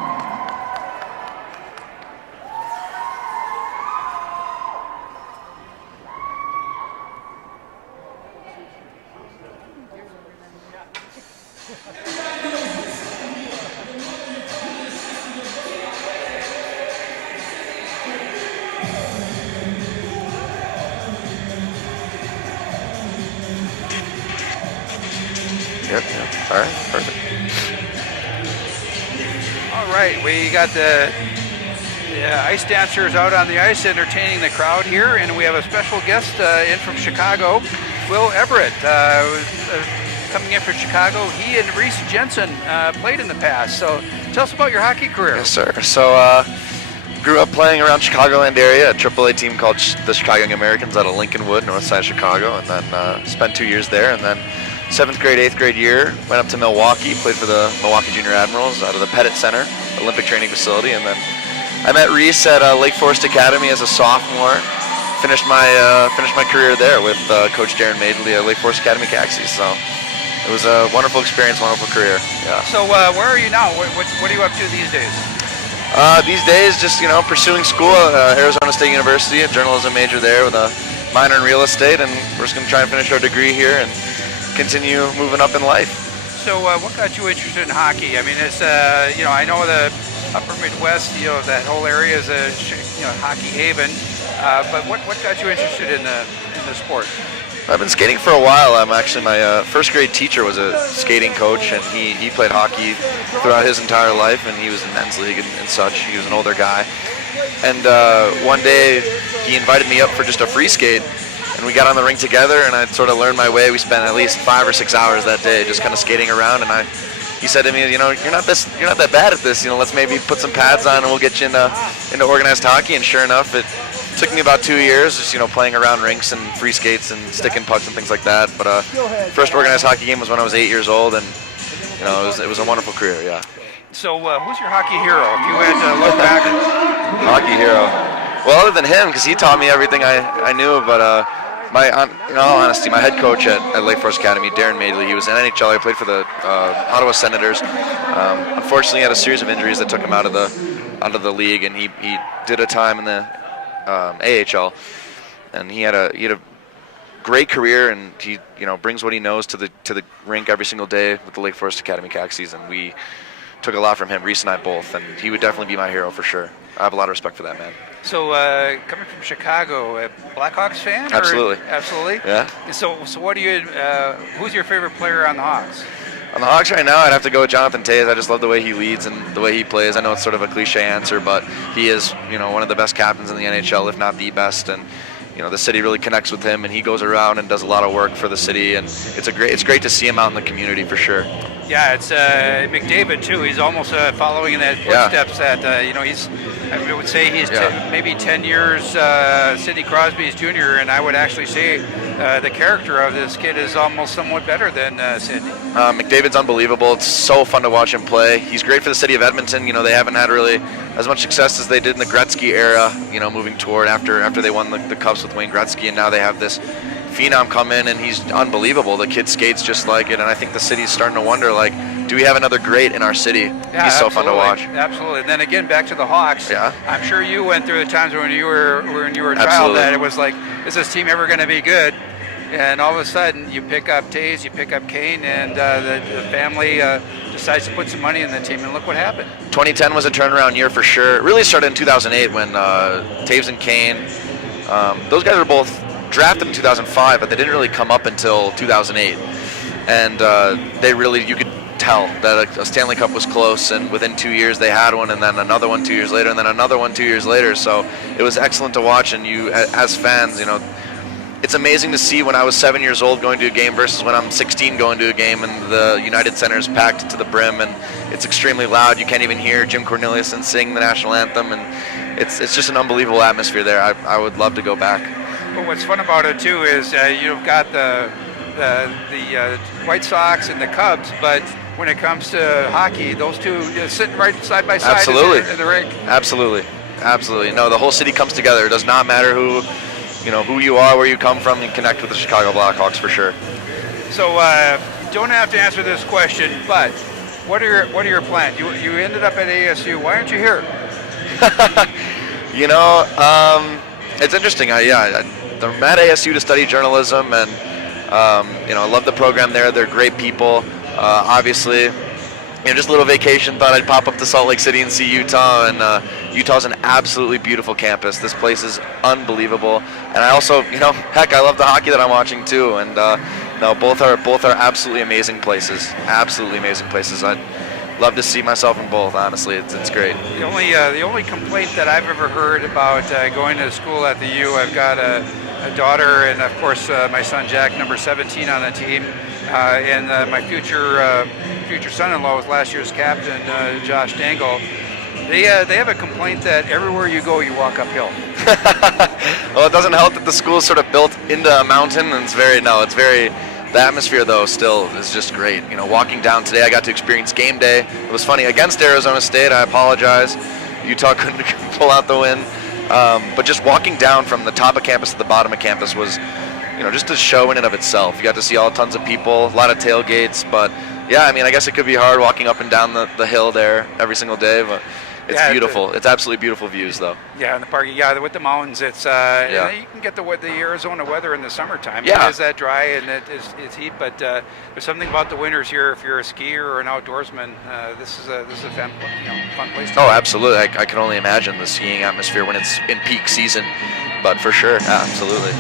Yep. All right, perfect. All right, we got the ice dancers out on the ice entertaining the crowd here, and we have a special guest in from Chicago, Will Everett, coming in from Chicago. He and Reese Jensen played in the past. So tell us about your hockey career. Yes, sir. So grew up playing around Chicagoland area, a AAA team called the Chicago Young Americans out of Lincolnwood, north side of Chicago, and then spent 2 years there, and then 7th grade, 8th grade year, went up to Milwaukee, played for the Milwaukee Junior Admirals out of the Pettit Center, Olympic training facility, and then I met Reese at Lake Forest Academy as a sophomore. Finished my career there with Coach Darren Madeley at Lake Forest Academy Caxies. So it was a wonderful experience, wonderful career. Yeah. So where are you now? What are you up to these days? These days, just pursuing school at Arizona State University, a journalism major there with a minor in real estate, and we're just going to try and finish our degree here and continue moving up in life. So what got you interested in hockey? I mean, it's I know the Upper Midwest, that whole area is a hockey haven. But what got you interested in the sport? I've been skating for a while. I'm actually my first grade teacher was a skating coach, and he played hockey throughout his entire life, and he was in men's league and such. He was an older guy, and one day he invited me up for just a free skate. And we got on the rink together, and I sort of learned my way. We spent at least 5 or 6 hours that day just kind of skating around. And he said to me, you're not that bad at this. Let's maybe put some pads on, and we'll get you into organized hockey. And sure enough, it took me about 2 years, just playing around rinks and free skates and sticking pucks and things like that. But first organized hockey game was when I was 8 years old, and it was a wonderful career. Yeah. So who's your hockey hero? If you had to look back, hockey hero. Well, other than him, because he taught me everything I knew, but. In all honesty, my head coach at Lake Forest Academy, Darren Madeley, he was an NHL. He played for the Ottawa Senators. Unfortunately, he had a series of injuries that took him out of the league, and he did a time in the AHL, and he had a great career, and he brings what he knows to the rink every single day with the Lake Forest Academy Caxies, and we took a lot from him, Reese and I both, and he would definitely be my hero for sure. I have a lot of respect for that man. So coming from Chicago, a Blackhawks fan? Absolutely. Absolutely? Yeah. So what do you? Who's your favorite player on the Hawks? On the Hawks right now, I'd have to go with Jonathan Toews. I just love the way he leads and the way he plays. I know it's sort of a cliche answer, but he is, one of the best captains in the NHL, if not the best. And the city really connects with him, and he goes around and does a lot of work for the city. And it's great to see him out in the community for sure. Yeah, it's McDavid too. He's almost following in that footsteps. I would say he's maybe 10 years Sidney Crosby's junior, and I would actually say the character of this kid is almost somewhat better than Sidney. McDavid's unbelievable. It's so fun to watch him play. He's great for the city of Edmonton. They haven't had really as much success as they did in the Gretzky era. Moving toward after they won the Cups with Wayne Gretzky, and now they have this phenom come in, and he's unbelievable. The kid skates just like it, and I think the city's starting to wonder, do we have another great in our city? Yeah, he's so fun to watch. Absolutely. And then again, back to the Hawks. Yeah. I'm sure you went through the times when you were a child that it was like, is this team ever going to be good? and all of a sudden you pick up Taves, you pick up Kane, and the family decides to put some money in the team, and look what happened. 2010 was a turnaround year for sure. It really started in 2008 when Taves and Kane, those guys were both drafted in 2005, but they didn't really come up until 2008. And they really, you could tell that a Stanley Cup was close, and within 2 years they had one, and then another one 2 years later, and then another one 2 years later. So it was excellent to watch, and you, as fans, you know, it's amazing to see when I was 7 years old going to a game versus when I'm 16 going to a game, and the United Center is packed to the brim, and it's extremely loud. You can't even hear Jim Corneliuson sing the national anthem, and it's just an unbelievable atmosphere there. I would love to go back. But what's fun about it too is you've got the White Sox and the Cubs, but when it comes to hockey, those two sitting right side by side Absolutely. in the rink. Absolutely. No, the whole city comes together. It does not matter who you are, where you come from. You connect with the Chicago Blackhawks for sure. So you don't have to answer this question, but what are your plans? You ended up at ASU. Why aren't you here? It's interesting. I'm at ASU to study journalism, and I love the program there. They're great people. Obviously, just a little vacation. Thought I'd pop up to Salt Lake City and see Utah, and Utah's an absolutely beautiful campus. This place is unbelievable, and I also, I love the hockey that I'm watching too. And both are absolutely amazing places. Absolutely amazing places. I'd love to see myself in both. Honestly, it's great. The only complaint that I've ever heard about going to school at the U, I've got a daughter, and of course my son Jack, number 17 on the team, and my future son-in-law was last year's captain, Josh Dangle. They have a complaint that everywhere you go, you walk uphill. Well, it doesn't help that the school is sort of built into a mountain, and the atmosphere though still is just great. Walking down today, I got to experience game day. It was funny against Arizona State. I apologize, Utah couldn't pull out the win. But just walking down from the top of campus to the bottom of campus was, just a show in and of itself. You got to see tons of people, a lot of tailgates, but yeah, I guess it could be hard walking up and down the hill there every single day, but it's beautiful. It's absolutely beautiful views, though. Yeah, in the park, with the mountains, it's you can get the Arizona weather in the summertime. Yeah. It is that dry and it's heat, but there's something about the winters here. If you're a skier or an outdoorsman, this is a fun place to Oh, be. absolutely. I can only imagine the skiing atmosphere when it's in peak season, but for sure, absolutely.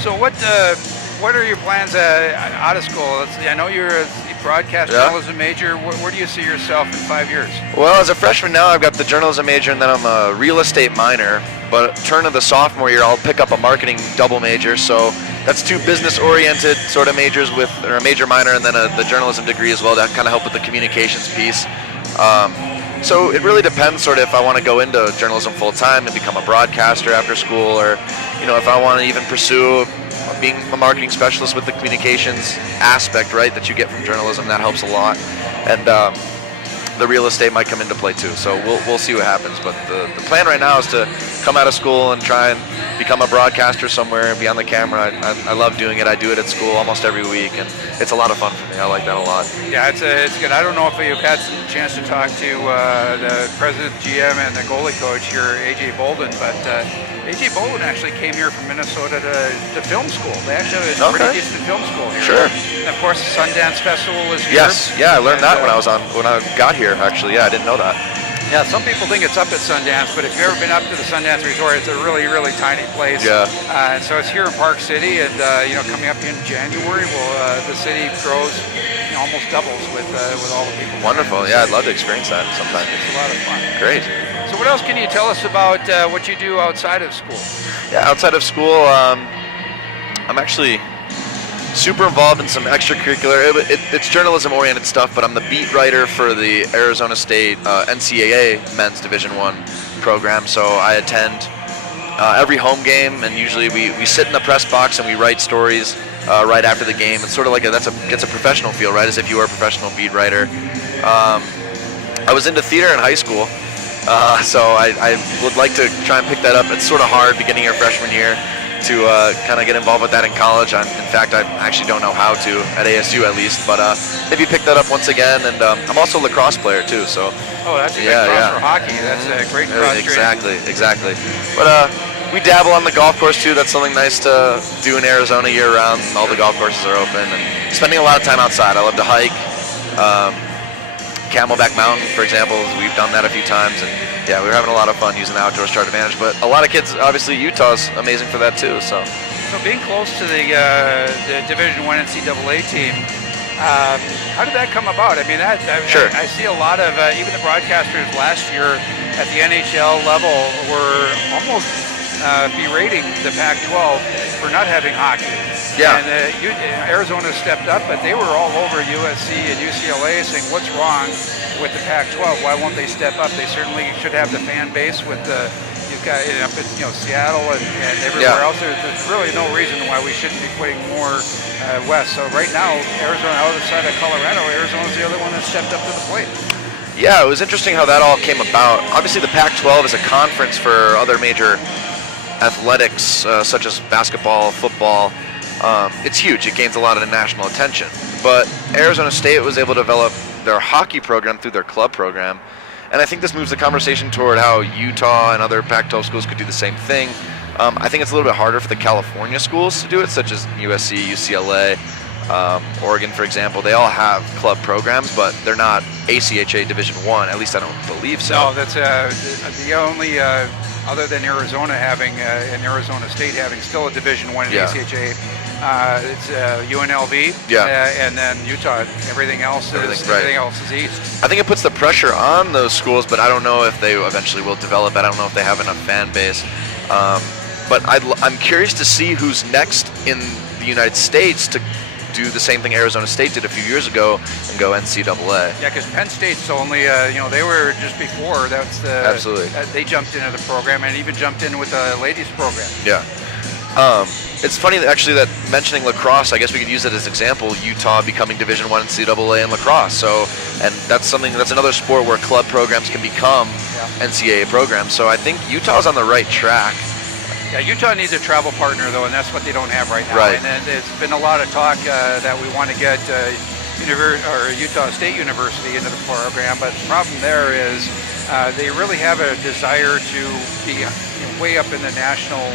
So what are your plans out of school? I know you're a broadcast journalism major. Where do you see yourself in 5 years? Well, as a freshman now, I've got the journalism major, and then I'm a real estate minor. But turn of the sophomore year, I'll pick up a marketing double major. So that's two business-oriented sort of majors or a major minor, and then the journalism degree as well to kind of help with the communications piece. So it really depends sort of if I want to go into journalism full-time and become a broadcaster after school, or if I want to even pursue being a marketing specialist with the communications aspect, right, that you get from journalism. That helps a lot. And the real estate might come into play too. So we'll see what happens. But the plan right now is to come out of school and try and become a broadcaster somewhere and be on the camera. I love doing it. I do it at school almost every week, and it's a lot of fun for me. I like that a lot. Yeah, it's good. I don't know if you've had a chance to talk to the president, GM, and the goalie coach here, AJ Bolden, but AJ Bolden actually came here from Minnesota to film school. They actually have a pretty decent film school here. Sure. And of course, the Sundance Festival is here. Yes, yeah, I learned that when I got here. Actually, yeah, I didn't know that. Yeah, some people think it's up at Sundance, but if you've ever been up to the Sundance Resort, it's a really, really tiny place. Yeah. And so it's here in Park City, and coming up in January, the city grows, almost doubles with all the people. Wonderful. Yeah, I'd love to experience that sometime. It's a lot of fun. Great. So what else can you tell us about what you do outside of school? Yeah, outside of school, I'm actually super involved in some extracurricular. It's journalism-oriented stuff, but I'm the beat writer for the Arizona State NCAA Men's Division I program. So I attend every home game, and usually we sit in the press box and we write stories right after the game. It's sort of like gets a professional feel, right, as if you were a professional beat writer. I was into theater in high school, so I would like to try and pick that up. It's sort of hard beginning your freshman year to kind of get involved with that in college. In fact, I actually don't know how to, at ASU at least, but maybe pick that up once again. And I'm also a lacrosse player too, so. Oh, that's a good cross for hockey. That's a great cross. Exactly. But we dabble on the golf course too. That's something nice to do in Arizona year round. All the golf courses are open, and spending a lot of time outside. I love to hike. Camelback Mountain, for example, we've done that a few times, and yeah, we were having a lot of fun using the outdoors to our advantage. But a lot of kids, obviously, Utah's amazing for that too. So being close to the Division I NCAA team, how did that come about? I mean, Sure. I see a lot of even the broadcasters last year at the NHL level were almost berating the Pac-12 for not having hockey. Yeah. And Arizona stepped up, but they were all over USC and UCLA saying, "What's wrong with the Pac-12? Why won't they step up? They certainly should have the fan base with the." You've got up in Seattle and everywhere else. There's really no reason why we shouldn't be putting more west. So right now, Arizona outside of Colorado, Arizona's the other one that stepped up to the plate. yeah, it was interesting how that all came about. Obviously, the Pac-12 is a conference for other major athletics, such as basketball, football. It's huge. It gains a lot of national attention. But Arizona State was able to develop their hockey program through their club program. And I think this moves the conversation toward how Utah and other Pac-12 schools could do the same thing. I think it's a little bit harder for the California schools to do it, such as USC, UCLA, Oregon, for example. They all have club programs, but they're not ACHA Division I. At least I don't believe so. No, that's the only, other than Arizona having, and Arizona State having still a Division I in ACHA. It's UNLV, and then Utah. Everything else is East. I think it puts the pressure on those schools, but I don't know if they eventually will develop it. I don't know if they have enough fan base. But I'm curious to see who's next in the United States to do the same thing Arizona State did a few years ago and go NCAA. Yeah, because Penn State's only, they were just before. That's the Absolutely. They jumped into the program and even jumped in with the ladies program. Yeah. It's funny that actually that mentioning lacrosse, I guess we could use it as an example, Utah becoming Division I NCAA in lacrosse. So, and that's another sport where club programs can become NCAA programs. So I think Utah's on the right track. Yeah, Utah needs a travel partner though, and that's what they don't have right now. Right. And then there's been a lot of talk that we want to get Utah State University into the program, but the problem there is they really have a desire to be way up in the national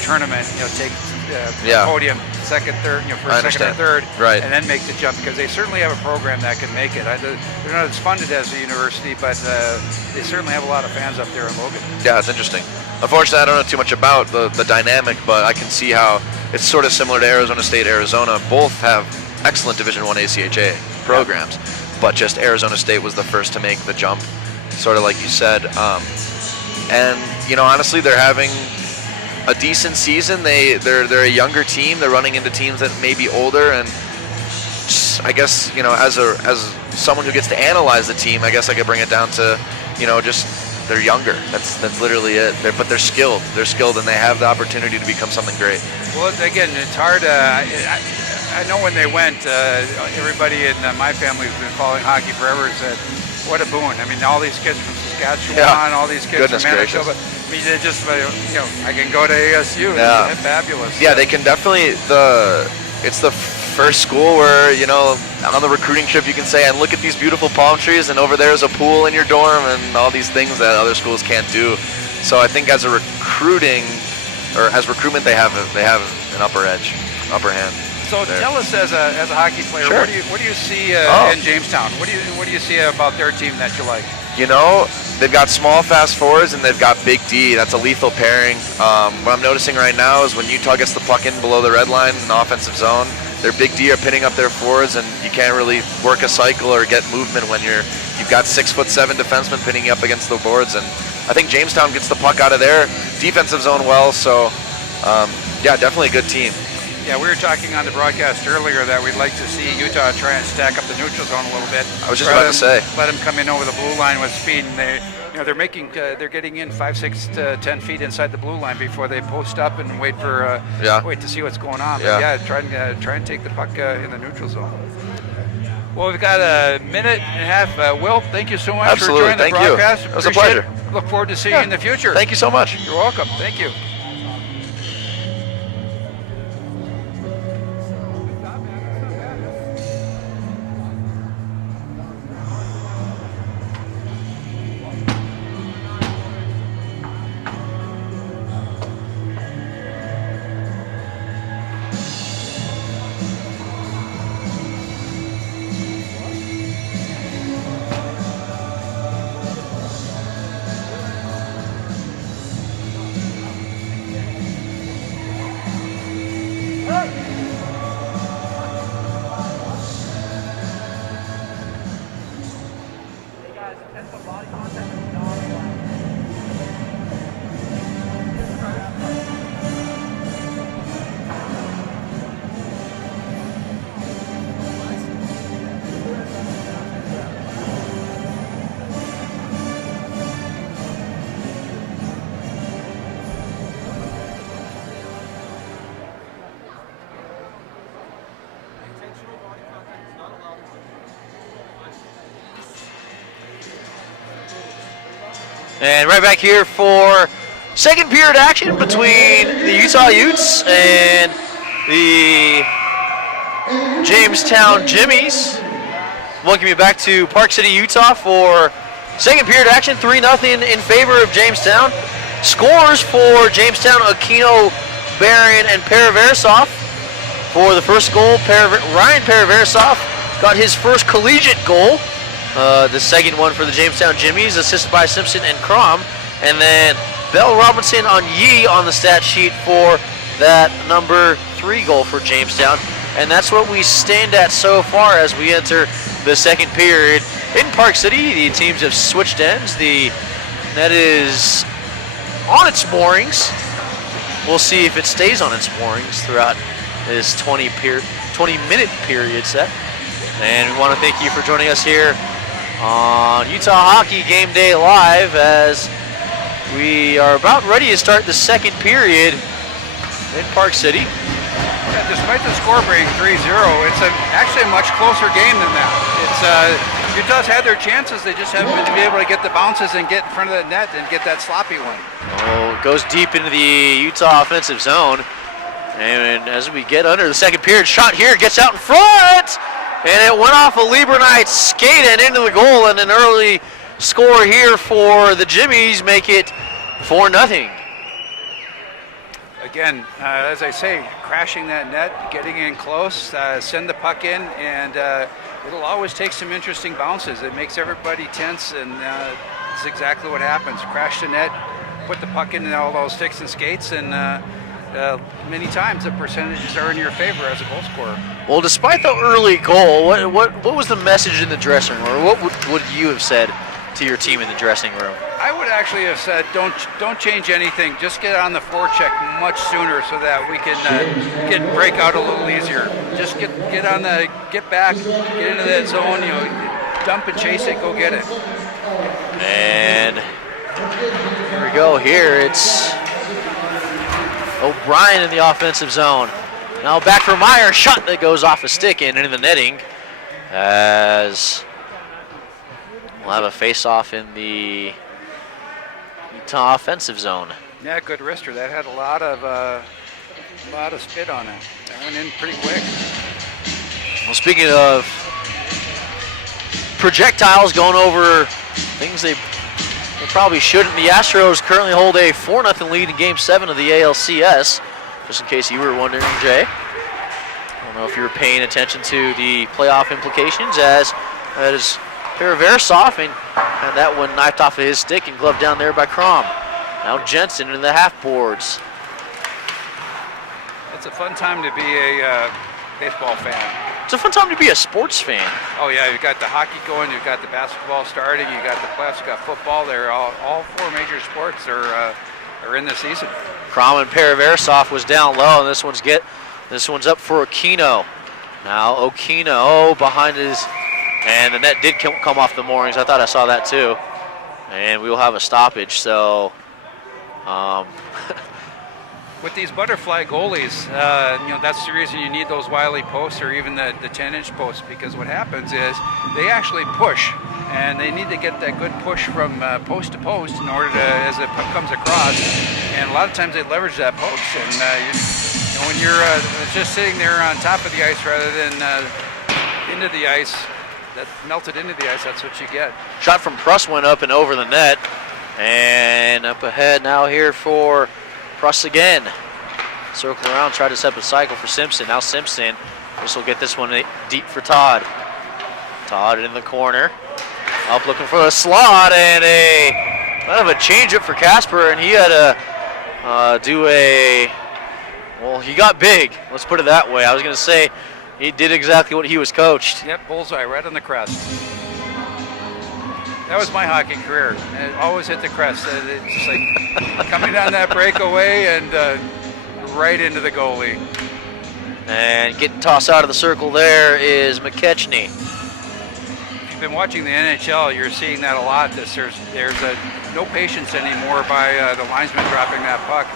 tournament, take podium, second, third, first, second, or third, right, and then make the jump because they certainly have a program that can make it. They're not as funded as the university, but they certainly have a lot of fans up there in Logan. Yeah, it's interesting. Unfortunately, I don't know too much about the dynamic, but I can see how it's sort of similar to Arizona State, Arizona. Both have excellent Division I ACHA programs, but just Arizona State was the first to make the jump, sort of like you said. And honestly, they're having a decent season. They're a younger team. They're running into teams that may be older, and I guess as someone who gets to analyze the team, I guess I could bring it down to just they're younger. That's literally it. But they're skilled. They're skilled, and they have the opportunity to become something great. Well, again, it's hard. I know when they went, everybody in my family has been following hockey forever. Said, "What a boon!" I mean, all these kids from Saskatchewan, all these kids from Manitoba. I mean, they just, I can go to ASU. Yeah. It's fabulous. Yeah, they can definitely. It's the first school where on the recruiting trip you can say, and look at these beautiful palm trees, and over there's a pool in your dorm, and all these things that other schools can't do. So I think as recruitment, they have an upper hand. So tell us, as a hockey player, Sure. what do you see in Jamestown? What do you see about their team that you like? They've got small fast forwards and they've got big D. That's a lethal pairing. What I'm noticing right now is when Utah gets the puck in below the red line in the offensive zone, their big D are pinning up their forwards, and you can't really work a cycle or get movement when you've got 6'7" defensemen pinning you up against the boards. And I think Jamestown gets the puck out of their defensive zone well. So definitely a good team. Yeah, we were talking on the broadcast earlier that we'd like to see Utah try and stack up the neutral zone a little bit. I was just about to say. Let them come in over the blue line with speed, and they're getting in 5, 6 to 10 feet inside the blue line before they post up and wait to see what's going on. But try and take the puck in the neutral zone. Well, we've got a minute and a half. Will, thank you so much for joining the broadcast. It was a pleasure. Look forward to seeing you in the future. Thank you so much. You're welcome. Thank you. And right back here for second period action between the Utah Utes and the Jamestown Jimmies. Welcome you back to Park City, Utah for second period action. 3-0 in favor of Jamestown. Scores for Jamestown: Aquino, Barron, and Paraversov. For the first goal, Ryan Paraversov got his first collegiate goal. The second one for the Jamestown Jimmies, assisted by Simpson and Crom. And then Bell Robinson on Yee on the stat sheet for that number 3 goal for Jamestown. And that's what we stand at so far as we enter the second period. In Park City, the teams have switched ends. The net is on its moorings. We'll see if it stays on its moorings throughout this 20-minute period set. And we want to thank you for joining us here on Utah Hockey Game Day Live as we are about ready to start the second period in Park City. Yeah, despite the score being 3-0, it's actually a much closer game than that. Utah's had their chances, they just haven't been able to get the bounces and get in front of the net and get that sloppy one. Oh, it goes deep into the Utah offensive zone. And as we get under the second period, shot here, gets out in front! And it went off a Lieberknight skate and into the goal, and an early score here for the Jimmies make it 4-0. Again, as I say, crashing that net, getting in close, send the puck in, and it'll always take some interesting bounces. It makes everybody tense, and it's exactly what happens. Crash the net, put the puck in all those sticks and skates, and many times the percentages are in your favor as a goal scorer. Well, despite the early goal, what was the message in the dressing room? Or what would you have said to your team in the dressing room? I would actually have said, don't change anything. Just get on the forecheck much sooner so that we can break out a little easier. Just get back, get into that zone. Dump and chase it, go get it. And here we go. Here it's O'Brien in the offensive zone. Now back for Meyer, shot that goes off a stick and into the netting as we'll have a face-off in the Utah offensive zone. Yeah, good wrister. That had a lot of spit on it. That went in pretty quick. Well, speaking of projectiles going over things they probably shouldn't, the Astros currently hold a 4-0 lead in Game 7 of the ALCS. Just in case you were wondering, Jay. I don't know if you were paying attention to the playoff implications as that is Paraversov, and that one knifed off of his stick and gloved down there by Crom. Now Jensen in the half boards. It's a fun time to be a baseball fan. It's a fun time to be a sports fan. Oh yeah, you've got the hockey going, you've got the basketball starting, you got the playoffs, you got football. They're all 4 major sports are in the season. Crom and Paraversov was down low, and this one's up for Aquino. Now Aquino behind his. And the net did come off the moorings. I thought I saw that too. And we will have a stoppage. So, with these butterfly goalies, that's the reason you need those Wiley posts or even the 10-inch posts, because what happens is they actually push, and they need to get that good push from post to post in order to, as it comes across. And a lot of times they leverage that post. And when you're just sitting there on top of the ice rather than into the ice, that melted into the ice, that's what you get. Shot from Pruss went up and over the net. And up ahead now here for Pruss again. Circle around, try to set up a cycle for Simpson. Now Simpson, this will get this one deep for Todd. Todd in the corner. Up looking for the slot and kind of a change up for Casper, and he had to he got big. Let's put it that way. I was going to say, he did exactly what he was coached. Yep, bullseye, right on the crest. That was my hockey career. I always hit the crest. It's just like coming down that breakaway and right into the goalie. And getting tossed out of the circle there is McKechnie. If you've been watching the NHL, you're seeing that a lot. There's no patience anymore by the linesman dropping that puck.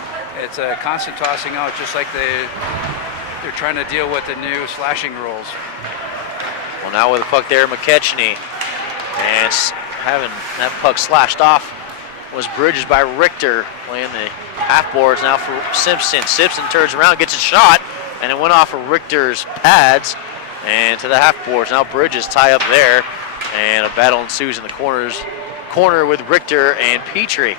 It's a constant tossing out, just like they're trying to deal with the new slashing rules. Well, now with the puck there, McKechnie, and having that puck slashed off was Bridges by Richter, playing the half boards now for Simpson. Simpson turns around, gets a shot, and it went off of Richter's pads and to the half boards. Now Bridges tie up there, and a battle ensues in the corner with Richter and Petrie.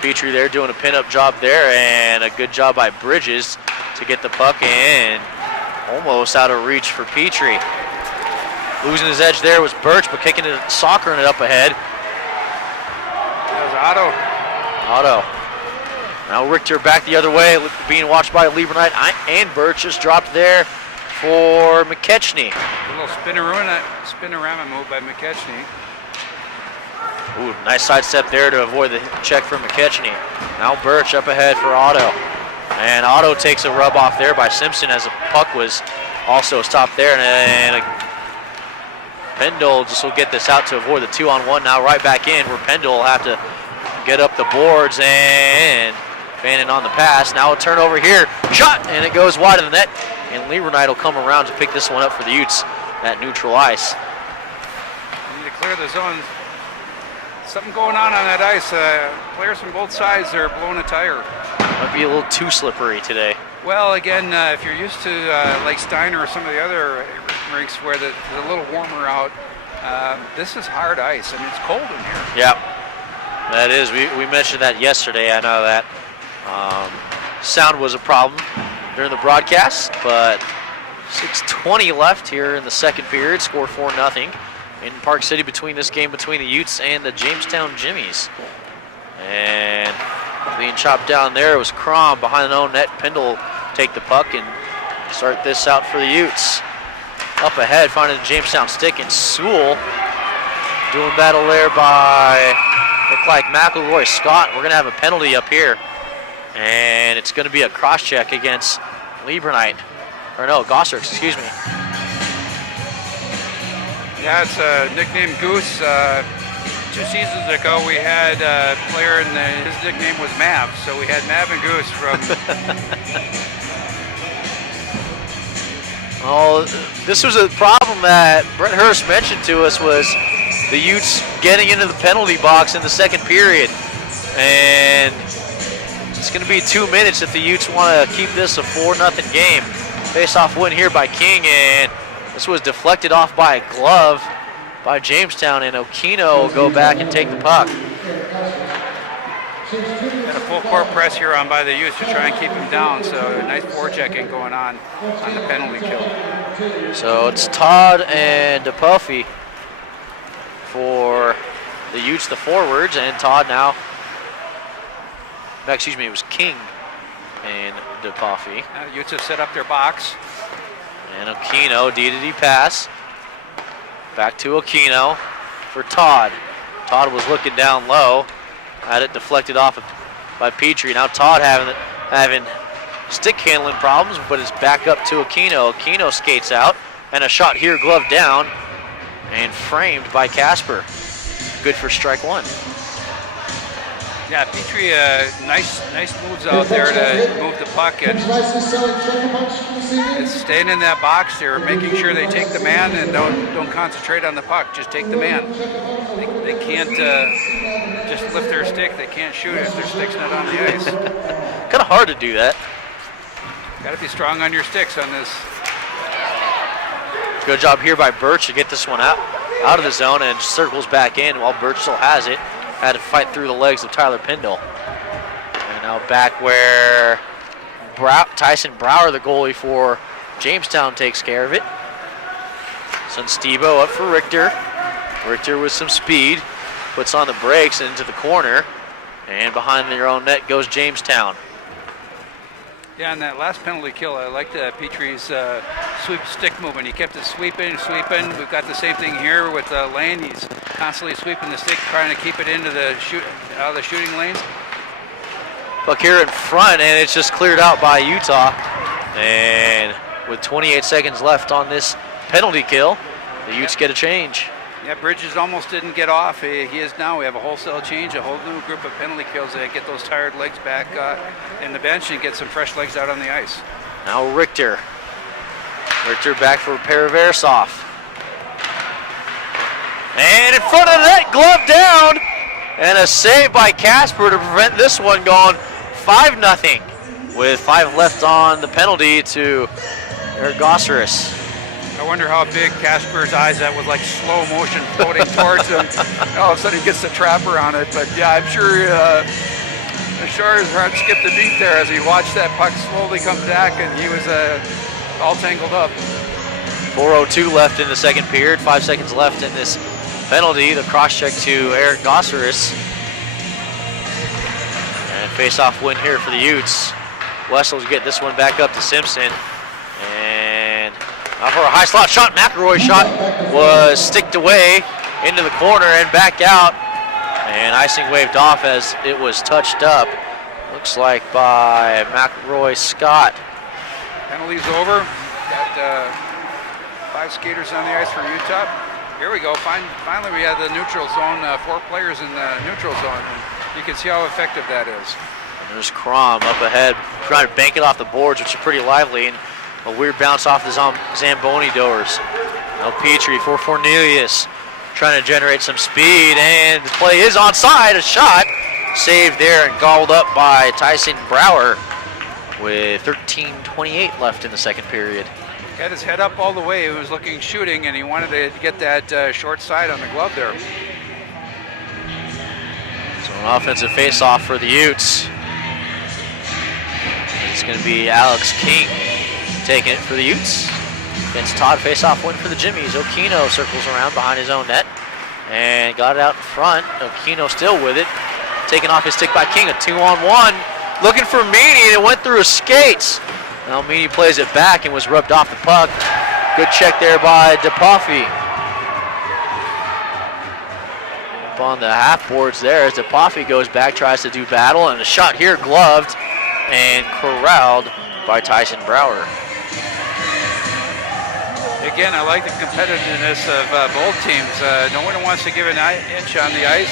Petrie there doing a pin-up job there, and a good job by Bridges to get the puck in. Almost out of reach for Petrie. Losing his edge there was Birch, but kicking it, soccering it up ahead. That was Otto. Now Richter back the other way, being watched by Lieberknight and Birch. Just dropped there for McKechnie. A little spinorama move by McKechnie. Ooh, nice sidestep there to avoid the check from McKechnie. Now Birch up ahead for Otto. And Otto takes a rub off there by Simpson as the puck was also stopped there. And Pendle just will get this out to avoid the 2-on-1. Now right back in where Pendle will have to get up the boards, and Bannon on the pass. Now a turnover here. Shot, and it goes wide of the net. And Lieberknight will come around to pick this one up for the Utes at neutral ice. Need to clear the zone. Something going on that ice. Players from both sides are blowing a tire. Might be a little too slippery today. Well, again, if you're used to Lake Steiner or some of the other rinks where it's a little warmer out, this is hard ice, and it's cold in here. Yeah, that is. We mentioned that yesterday. I know that. Sound was a problem during the broadcast, but 6:20 left here in the second period. Score 4-0 in Park City between this game between the Utes and the Jamestown Jimmies. And being chopped down there was Crom behind the own net. Pendle take the puck and start this out for the Utes. Up ahead, finding the Jamestown stick, and Sewell doing battle there by, look like McElroy Scott. We're going to have a penalty up here, and it's going to be a cross check against Lieberknight. Or no, Gossard, excuse me. Yeah, it's nicknamed Goose. 2 seasons ago, we had a player, and his nickname was Mav. So we had Mav and Goose from. Oh, this was a problem that Brent Hurst mentioned to us, was the Utes getting into the penalty box in the second period. And it's going to be 2 minutes if the Utes want to keep this a 4-0 game. Face-off win here by King, and this was deflected off by a glove by Jamestown, and Okino will go back and take the puck. And a full court press here on by the Utes to try and keep him down. So nice forechecking going on the penalty kill. So it's Todd and DePuffy for the Utes, the forwards, and Todd now. No, excuse me, it was King and DePuffy. Utes have set up their box. And Okino, D-to-D pass. Back to Okino for Todd. Todd was looking down low. Had it deflected off by Petrie. Now Todd having stick handling problems, but it's back up to Okino. Okino skates out, and a shot here, glove down, and framed by Casper. Good for strike one. Yeah, Petrie, nice moves out there to move the puck, and it's staying in that box there, making sure they take the man and don't concentrate on the puck. Just take the man. They can't just lift their stick. They can't shoot if their stick's not on the ice. Kind of hard to do that. Got to be strong on your sticks on this. Good job here by Birch to get this one out of the zone, and circles back in while Birch still has it. Had to fight through the legs of Tyler Pendle. And now back where Tyson Brower, the goalie for Jamestown, takes care of it. Sunstebo up for Richter. Richter with some speed, puts on the brakes into the corner, and behind their own net goes Jamestown. Yeah, and that last penalty kill, I liked Petrie's sweep stick movement. He kept it sweeping. We've got the same thing here with Lane. He's constantly sweeping the stick, trying to keep it into out of the shooting lanes. Puck here in front, and it's just cleared out by Utah. And with 28 seconds left on this penalty kill, the Utes get a change. Yeah, Bridges almost didn't get off. He is now. We have a wholesale change, a whole new group of penalty kills that get those tired legs back in the bench and get some fresh legs out on the ice. Now Richter. Richter back for Paraversoff. And in front of that, glove down. And a save by Casper to prevent this one going 5-0 with 5 left on the penalty to Eric Gosseris. I wonder how big Casper's eyes, that was like slow motion floating towards him. All of a sudden he gets the trapper on it. But yeah, I'm sure his heart skipped a beat there as he watched that puck slowly come back, and he was all tangled up. 4:02 left in the second period, 5 seconds left in this penalty. The cross check to Eric Gosseris. And face-off win here for the Utes. Wessel's get this one back up to Simpson. And now for a high slot shot. McElroy's shot was sticked away into the corner and back out. And icing waved off as it was touched up. Looks like by McElroy Scott. Penalty's over. Got 5 skaters on the ice for Utah. Here we go. Finally, we have the neutral zone. 4 players in the neutral zone. And you can see how effective that is. And there's Crom up ahead, trying to bank it off the boards, which are pretty lively. And a weird bounce off the Zamboni doors. Now Petrie for Cornelius, trying to generate some speed, and the play is onside. A shot saved there and gobbled up by Tyson Brower with 13:28 left in the second period. Had his head up all the way. He was looking shooting, and he wanted to get that short side on the glove there. So an offensive face-off for the Utes. It's going to be Alex King taking it for the Utes. Vince Todd face-off win for the Jimmies. Okino circles around behind his own net and got it out in front. Okino still with it. Taken off his stick by King. A 2-on-1. Looking for Meany, and it went through his skates. Now Meany plays it back and was rubbed off the puck. Good check there by DePaffy. Up on the half boards there as DePaffy goes back, tries to do battle, and a shot here gloved and corralled by Tyson Brower. Again, I like the competitiveness of both teams. No one wants to give an inch on the ice.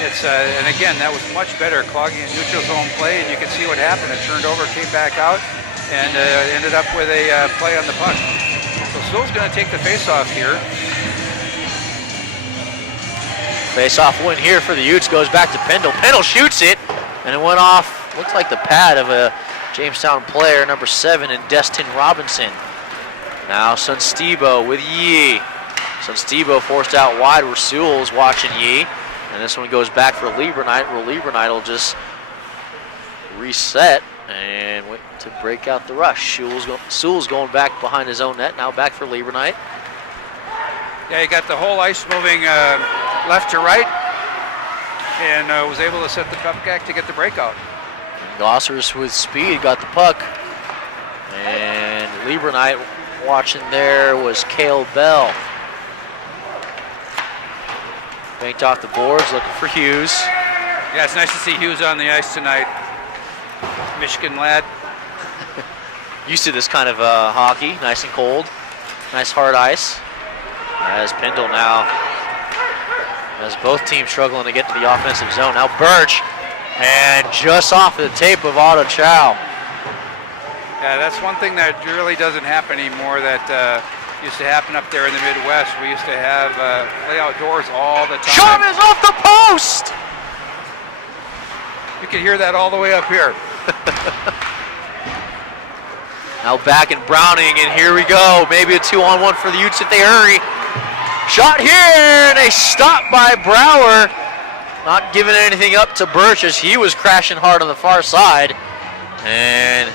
And again, that was much better, clogging a neutral zone play, and you can see what happened. It turned over, came back out, and ended up with a play on the puck. So Sewell's going to take the face-off here. Face-off win here for the Utes, goes back to Pendle. Pendle shoots it, and it went off, looks like the pad of a Jamestown player, number 7, in Destin Robinson. Now Sunstebo with Yee. Sunstebo forced out wide where Sewell's watching Yee. And this one goes back for Lieberknight, where Lieberknight will just reset and wait to break out the rush. Sewell's going back behind his own net, now back for Lieberknight. Yeah, he got the whole ice moving left to right, and was able to set the cupcake to get the breakout. Gossers with speed got the puck. And Lieberknight watching there was Cale Bell. Banked off the boards, looking for Hughes. Yeah, it's nice to see Hughes on the ice tonight. Michigan lad. Used to this kind of hockey, nice and cold. Nice hard ice. As Pendle now, as both teams struggling to get to the offensive zone. Now Birch, and just off the tape of Otto Chow. Yeah, that's one thing that really doesn't happen anymore that used to happen up there in the Midwest. We used to have play outdoors all the time. Shot is off the post! You can hear that all the way up here. Now back in Browning, and here we go. Maybe a 2-on-1 for the Utes if they hurry. Shot here, and a stop by Brower. Not giving anything up to Birch as he was crashing hard on the far side. And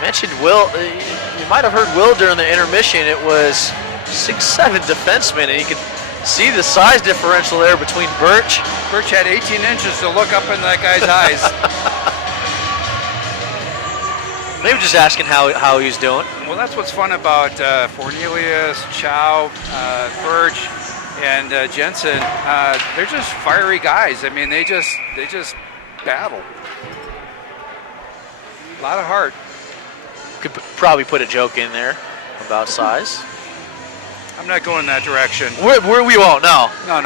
mentioned Will, you might have heard Will during the intermission. It was 6'7" defenseman, and you could see the size differential there between Birch. Birch had 18 inches to look up in that guy's eyes. Maybe just asking how he's doing. Well, that's what's fun about Cornelius, Chow, Birch, and Jensen. They're just fiery guys. I mean, they just battle. A lot of heart. Could probably put a joke in there about size. I'm not going that direction. We won't. No. No.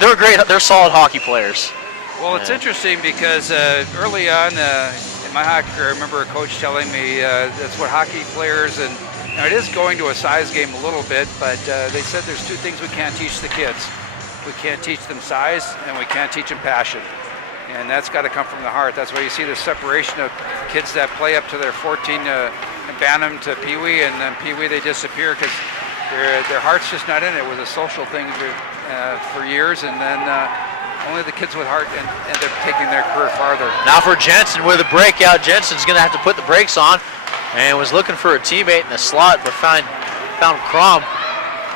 They're great. They're solid hockey players. Well, it's interesting because early on in my hockey career, I remember a coach telling me that's what hockey players, and now it is going to a size game a little bit, but they said there's 2 things we can't teach the kids: we can't teach them size, and we can't teach them passion. And that's got to come from the heart. That's why you see the separation of kids that play up to their 14 Bantam to Pee Wee, and then Pee Wee they disappear because their heart's just not in it. It was a social thing for years, and then only the kids with heart end up taking their career farther. Now for Jensen with a breakout. Jensen's going to have to put the brakes on and was looking for a teammate in the slot, but found Crom.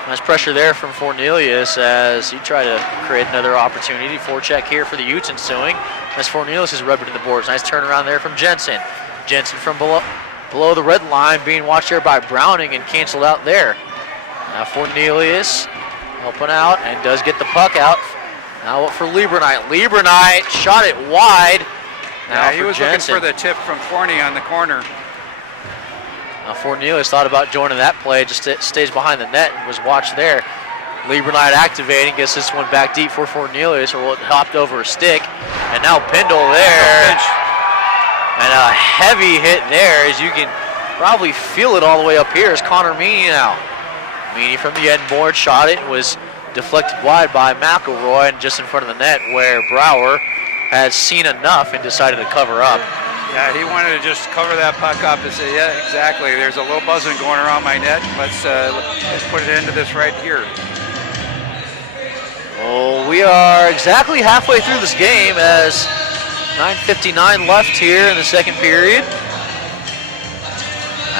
Nice pressure there from Fornelius as he tried to create another opportunity. Forecheck here for the Utes ensuing as Fornelius is rubbing to the boards. Nice turnaround there from Jensen. Jensen from below the red line being watched there by Browning and canceled out there. Now Fornelius helping out and does get the puck out. Now what for Lieberknight? Lieberknight shot it wide. Now he was Jensen. looking for the tip from Forney on the corner. Now Fornelius thought about joining that play, just stays behind the net and was watched there. Lieberknight activating, gets this one back deep for Fornelius, or it hopped over a stick. And now Pendle there. And a heavy hit there, as you can probably feel it all the way up here, is Connor Meany now. Meany from the end board, shot it, was deflected wide by McElroy and just in front of the net where Brower has seen enough and decided to cover up. Yeah, he wanted to just cover that puck up and say, yeah, exactly. There's a little buzzing going around my net. Let's put it into this right here. Well, we are exactly halfway through this game as 9:59 left here in the second period.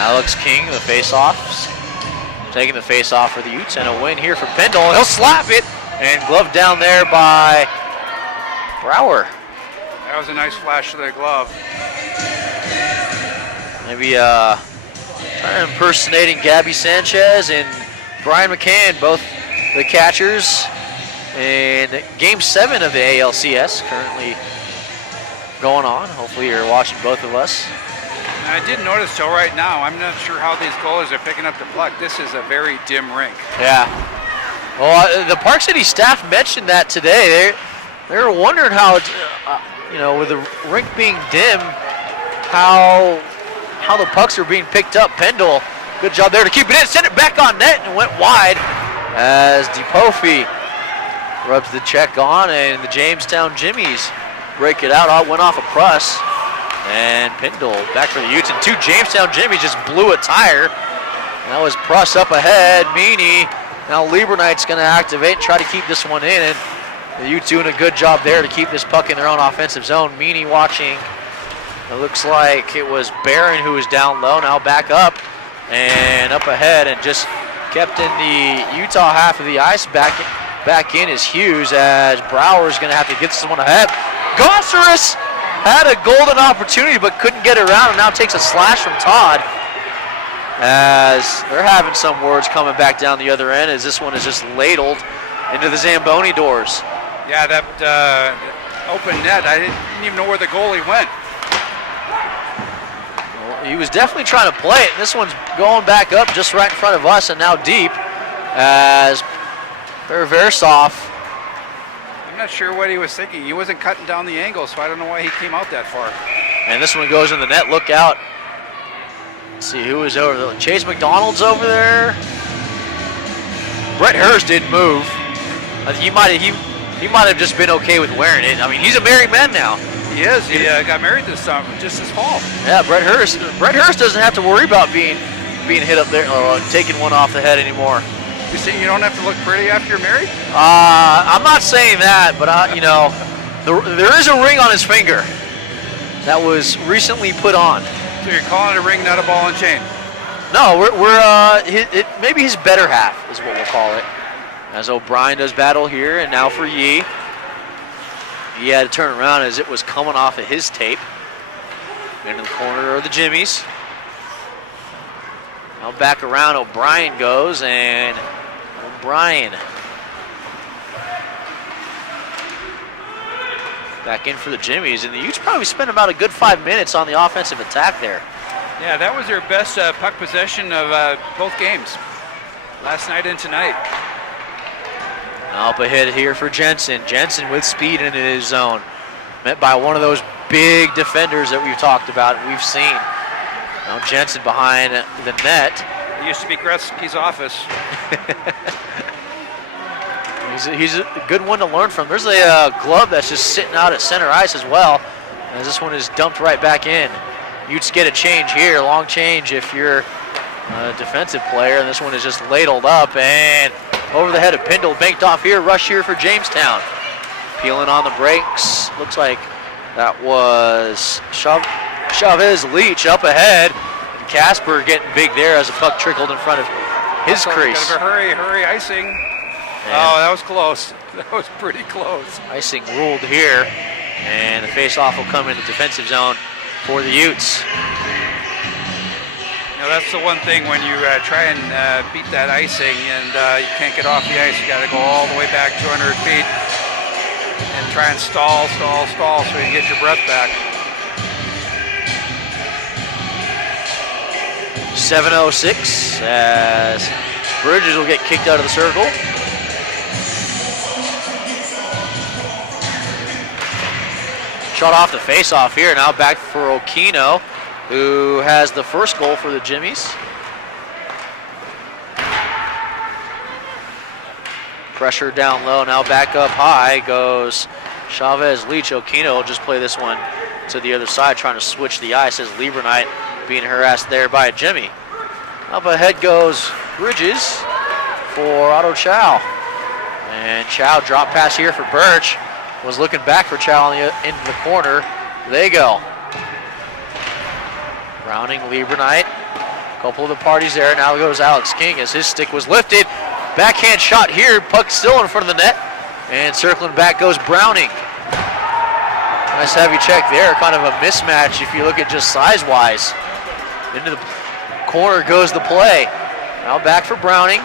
Alex King, the face-off, taking the face-off for the Utes, and a win here for Pendle. He'll slap it, and gloved down there by Brower. That was a nice flash of the glove. Maybe trying to impersonating Gabby Sanchez and Brian McCann, both the catchers. And Game 7 of the ALCS currently going on. Hopefully you're watching both of us. I did notice till right now, I'm not sure how these goalies are picking up the puck. This is a very dim rink. Yeah. Well, the Park City staff mentioned that today. They were wondering how, with the rink being dim, how the pucks are being picked up. Pendle, good job there to keep it in, sent it back on net and went wide as DePofi rubs the check on, and the Jamestown Jimmies break it out. Went off a press, and Pendle back for the Utes, and two Jamestown Jimmies just blew a tire. That was Pruss up ahead. Meany. Now Lieberknight's going to activate and try to keep this one in, and the Utes doing a good job there to keep this puck in their own offensive zone. Meany watching. It looks like it was Barron who was down low. Now back up and up ahead, and just kept in the Utah half of the ice. Back in is Hughes, as Brower's going to have to get someone ahead. Gosseris had a golden opportunity but couldn't get around, and now takes a slash from Todd, as they're having some words coming back down the other end, as this one is just ladled into the Zamboni doors. Yeah, that open net, I didn't even know where the goalie went. Well, he was definitely trying to play it, and this one's going back up just right in front of us and now deep, as Versov. I'm not sure what he was thinking. He wasn't cutting down the angle, so I don't know why he came out that far. And this one goes in the net. Look out. Let's see who is over there. Chase McDonald's over there. Brett Hurst didn't move. I think he might have just been okay with wearing it. I mean, he's a married man now. He is. He got married this summer, just this fall. Yeah, Brett Hurst. Brett Hurst doesn't have to worry about being hit up there or taking one off the head anymore. You see, you don't have to look pretty after you're married? I'm not saying that, but there is a ring on his finger that was recently put on. So you're calling it a ring, not a ball and chain? No, maybe his better half is what we'll call it. As O'Brien does battle here, and now for Yee. He had to turn around as it was coming off of his tape. Into the corner of the Jimmies. Now back around, O'Brien goes, and O'Brien back in for the Jimmies, and the Utes probably spent about a good 5 minutes on the offensive attack there. Yeah, that was their best puck possession of both games, last night and tonight. Up ahead here for Jensen. Jensen with speed into his zone. Met by one of those big defenders that we've talked about and we've seen. Now Jensen behind the net. It used to be Gretzky's office. He's a good one to learn from. There's a glove that's just sitting out at center ice as well, as this one is dumped right back in. Utes get a change here, long change if you're a defensive player, and this one is just ladled up and over the head of Pindle, banked off here, rush here for Jamestown. Peeling on the brakes, looks like that was Chavez Leach up ahead. And Casper getting big there as the puck trickled in front of his crease. Kind of a hurry icing. Oh, that was close. That was pretty close. Icing ruled here, and the face-off will come in the defensive zone for the Utes. Now that's the one thing when you try and beat that icing and you can't get off the ice. You got to go all the way back 200 feet and try and stall so you get your breath back. 7:06 as Bridges will get kicked out of the circle. Shot off the face-off here. Now back for Okino, who has the first goal for the Jimmies. Pressure down low. Now back up high goes Chavez Leach. Okino will just play this one to the other side, trying to switch the ice as Lieberknight being harassed there by Jimmy. Up ahead goes Bridges for Otto Chow. And Chow drop pass here for Birch. Was looking back for Chow into the corner. They go. Browning, Lieberknight. A couple of the parties there. Now goes Alex King as his stick was lifted. Backhand shot here. Puck still in front of the net. And circling back goes Browning. Nice heavy check there. Kind of a mismatch if you look at just size-wise. Into the corner goes the play. Now back for Browning.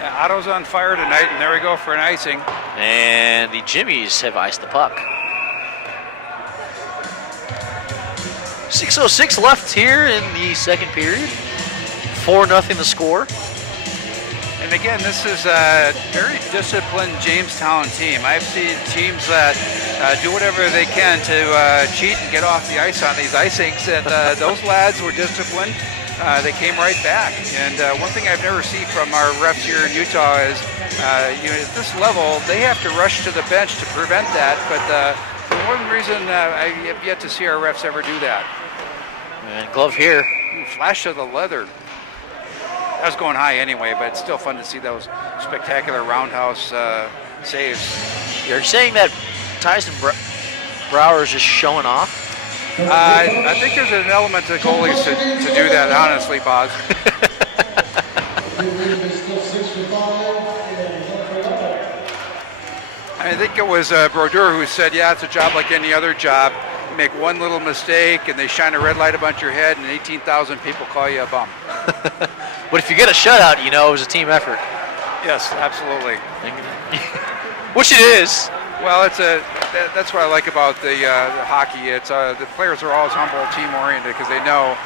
Yeah, Otto's on fire tonight, and there we go for an icing. And the Jimmies have iced the puck. 6:06 left here in the second period. 4-0 the score. And again, this is a very disciplined Jamestown team. I've seen teams that do whatever they can to cheat and get off the ice on these icings, and those lads were disciplined. They came right back. And one thing I've never seen from our refs here in Utah is, at this level, they have to rush to the bench to prevent that. But for one reason, I have yet to see our refs ever do that. And glove here. Flash of the leather. That was going high anyway, but it's still fun to see those spectacular roundhouse saves. You're saying that Tyson Brower is just showing off? I think there's an element to goalies to do that, honestly, Boz. I think it was Brodeur who said, yeah, it's a job like any other job. You make one little mistake and they shine a red light up on your head and 18,000 people call you a bum. But if you get a shutout, you know it was a team effort. Yes, absolutely. Which it is. Well, that's what I like about the hockey. It's the players are always humble, team-oriented, because they know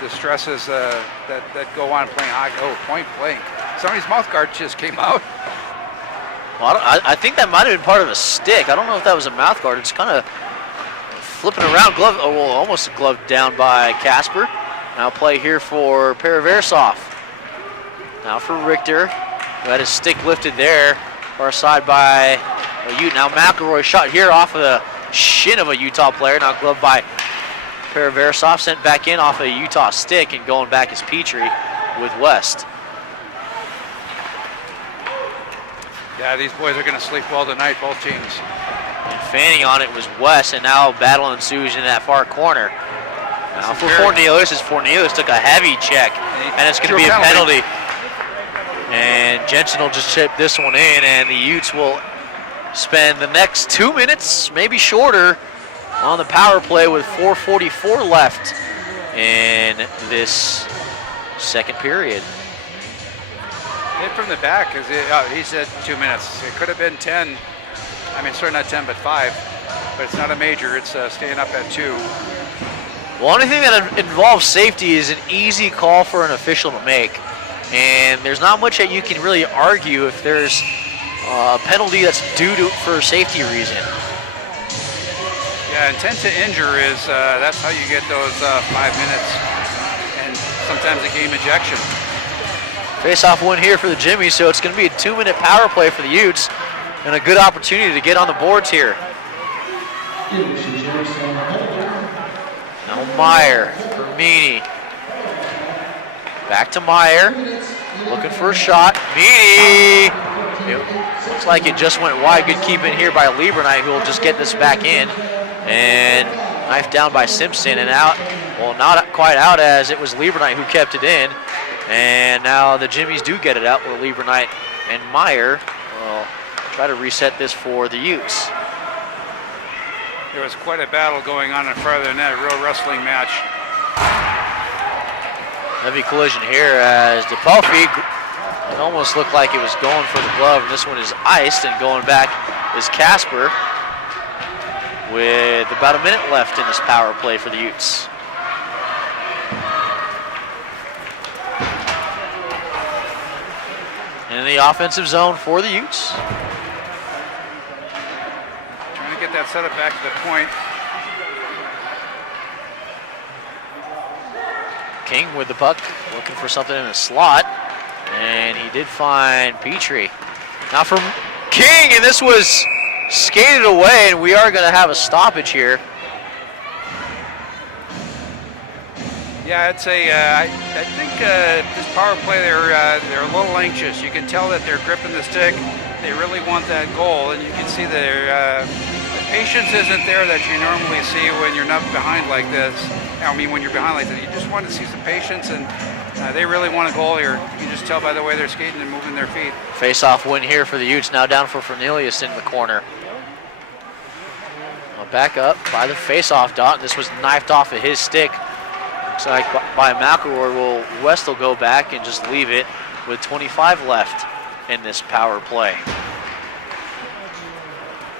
the stresses that go on playing hockey. Oh, point blank. Somebody's mouth guard just came out. Well, I think that might have been part of a stick. I don't know if that was a mouth guard. It's kind of flipping around. Glove, oh, well, almost gloved down by Casper. Now play here for Paraversov. Now for Richter, who had his stick lifted there, far side by Ute. Now McElroy shot here off of the shin of a Utah player. Now gloved by Paraversov, sent back in off a Utah stick, and going back is Petrie with West. Yeah, these boys are going to sleep well tonight, both teams. And fanning on it was West, and now battle ensues in that far corner. Now for Fornelius, as Fornelius took a heavy check, and it's going to be a penalty. And Jensen will just chip this one in, and the Utes will spend the next 2 minutes, maybe shorter, on the power play with 4:44 left in this second period. Hit from the back, he said 2 minutes. It could have been 10. I mean, sorry, not 10, but 5. But it's not a major. It's staying up at 2. Well, anything that involves safety is an easy call for an official to make. And there's not much that you can really argue if there's a penalty that's due for a safety reason. Yeah, intent to injure is, that's how you get those 5 minutes and sometimes a game ejection. Face-off win here for the Jimmies, so it's going to be a 2-minute power play for the Utes. and a good opportunity to get on the boards here. Now Meyer, Fermini. Back to Meyer, looking for a shot. Meany! It looks like it just went wide. Good keeping here by Lieberknight, who will just get this back in. And knifed down by Simpson and out. Well, not quite out, as it was Lieberknight who kept it in. And now the Jimmies do get it out where Lieberknight and Meyer will try to reset this for the Utes. There was quite a battle going on in front of the net, a real wrestling match. Heavy collision here as DePelfi, it almost looked like it was going for the glove, and this one is iced, and going back is Casper with about a minute left in this power play for the Utes. In the offensive zone for the Utes. Trying to get that setup back to the point. King with the puck, looking for something in the slot, and he did find Petrie. Now from King, and this was skated away, and we are going to have a stoppage here. Yeah, I'd say I think this power play they're a little anxious. You can tell that they're gripping the stick. They really want that goal, and you can see the patience isn't there that you normally see when you're not behind like this. I mean, when you're behind like this, you just want to see some patience, and they really want a goal here. You can just tell by the way they're skating and moving their feet. Face-off win here for the Utes, now down for Cornelius in the corner. Well, back up by the face-off dot. This was knifed off of his stick. Looks like by McElroy. West will go back and just leave it with 25 left in this power play.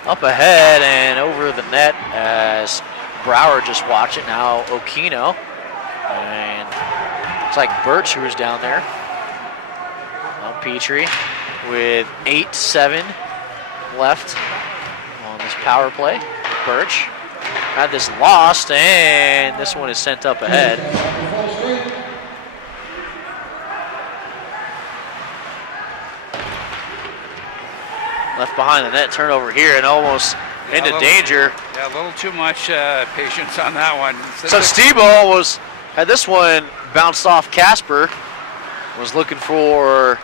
Up ahead and over the net as Brower just watch it. Now Okino, and it's like Birch who was down there. Now Petrie with 8-7 left on this power play. Birch had this lost, and this one is sent up ahead. Left behind the net, turnover here, and almost into danger. Yeah, a little too much patience on that one. So Stebo had this one bounced off Casper, was looking for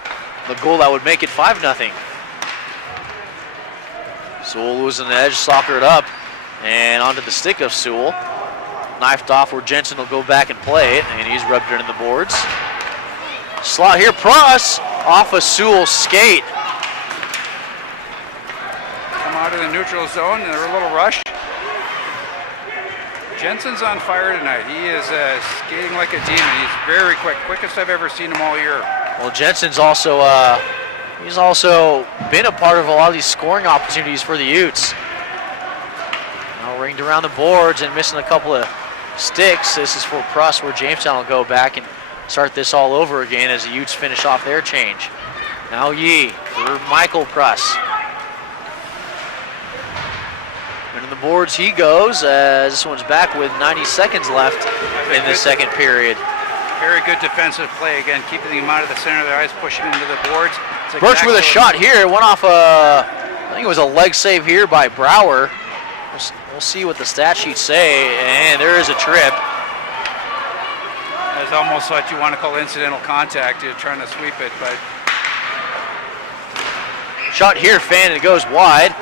the goal that would make it 5-0. Sewell losing the edge, soccer it up, and onto the stick of Sewell. Knifed off where Jensen will go back and play it, and he's rubbed it in the boards. Slot here, Pruss off a Sewell skate. Come out of the neutral zone, and they're a little rush. Jensen's on fire tonight. He is skating like a demon. He's very quick, quickest I've ever seen him all year. Well, Jensen's also he's also been a part of a lot of these scoring opportunities for the Utes. Now ringed around the boards and missing a couple of sticks. This is for Pruss, where Jamestown will go back and start this all over again as the Utes finish off their change. Now Yee for Michael Pruss. And in the boards he goes as this one's back with 90 seconds left in the second period. Very good defensive play again, keeping him out of the center of the ice, pushing into the boards. Birch with a shot here. It went off I think it was a leg save here by Brower. We'll see what the stat sheets say, and there is a trip. That's almost what you want to call incidental contact. You're trying to sweep it, but shot here, fan, and it goes wide.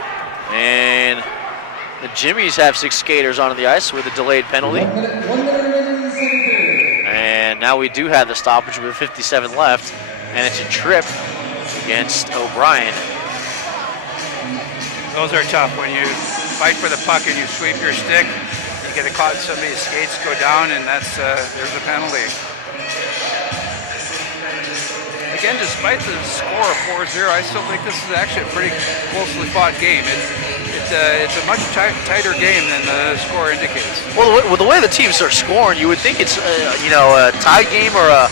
And the Jimmies have 6 skaters onto the ice with a delayed penalty. And now we do have the stoppage with 57 left, and it's a trip against O'Brien. Those are tough when you fight for the puck and you sweep your stick. You get caught, somebody's skates go down, and that's there's a penalty. Again, despite the score of 4-0, I still think this is actually a pretty closely fought game. It's a much tighter game than the score indicates. Well, the way the teams are scoring, you would think it's a tie game or a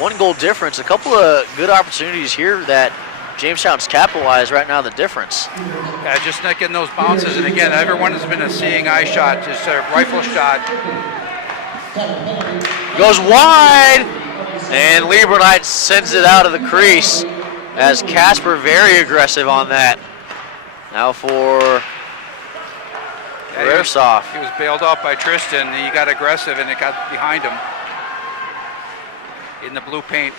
1-goal difference. A couple of good opportunities here that Jamestown's capitalized. Right now, the difference. Yeah, just not getting those bounces. And again, everyone has been a seeing eye shot, just a rifle shot. Goes wide, and Lieberknight sends it out of the crease as Casper very aggressive on that. Now for Versoff. He was bailed out by Tristan. He got aggressive and it got behind him in the blue paint.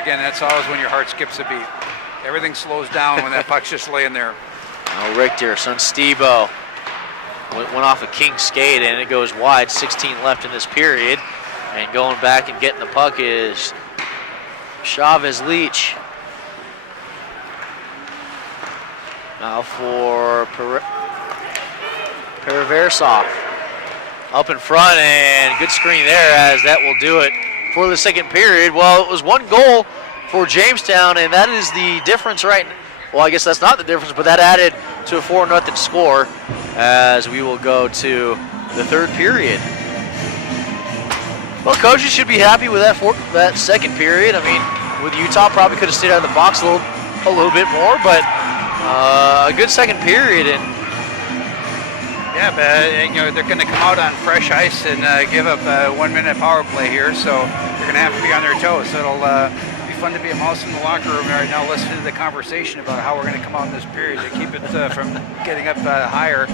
Again, that's always when your heart skips a beat. Everything slows down when that puck's just laying there. Now Richter, son Stebo, went off a king skate and it goes wide. 16 left in this period. And going back and getting the puck is Chavez Leach. Now for Perversov. Up in front and good screen there as that will do it for the second period. Well, it was one goal for Jamestown and that is the difference right now. Well, I guess that's not the difference, but that added to a 4-0 score as we will go to the third period. Well, coaches should be happy with that second period. I mean, with Utah, probably could have stayed out of the box a little bit more, but a good second period. And yeah, but they're going to come out on fresh ice and give up a 1-minute power play here, so they're going to have to be on their toes. So it'll be fun to be a mouse in the locker room right now, listening to the conversation about how we're going to come out in this period to keep it from getting up higher.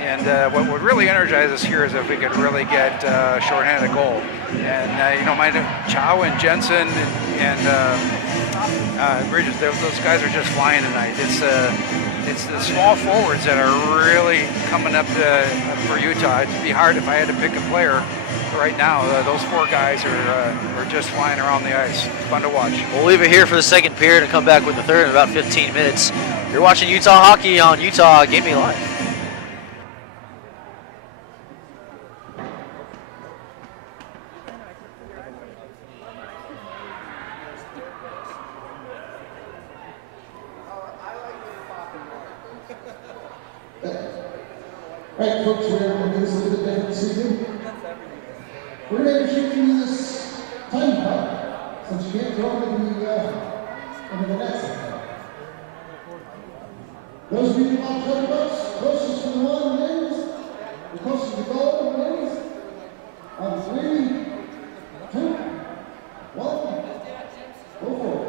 And what would really energize us here is if we could really get shorthanded goal. And my Chow and Jensen and Bridges, those guys are just flying tonight. It's the small forwards that are really coming up for Utah. It'd be hard if I had to pick a player right now. Those four guys are just flying around the ice. It's fun to watch. We'll leave it here for the second period and come back with the third in about 15 minutes. You're watching Utah Hockey on Utah Gaming Live. All right, folks, we're going to do this a little bit different this evening. We're going to shoot you this time puck, since you can't throw it into the net. Those of you who want to play bucks, closest to the one wins, the closest to the goal wins. On 3, 2, 1, go for it.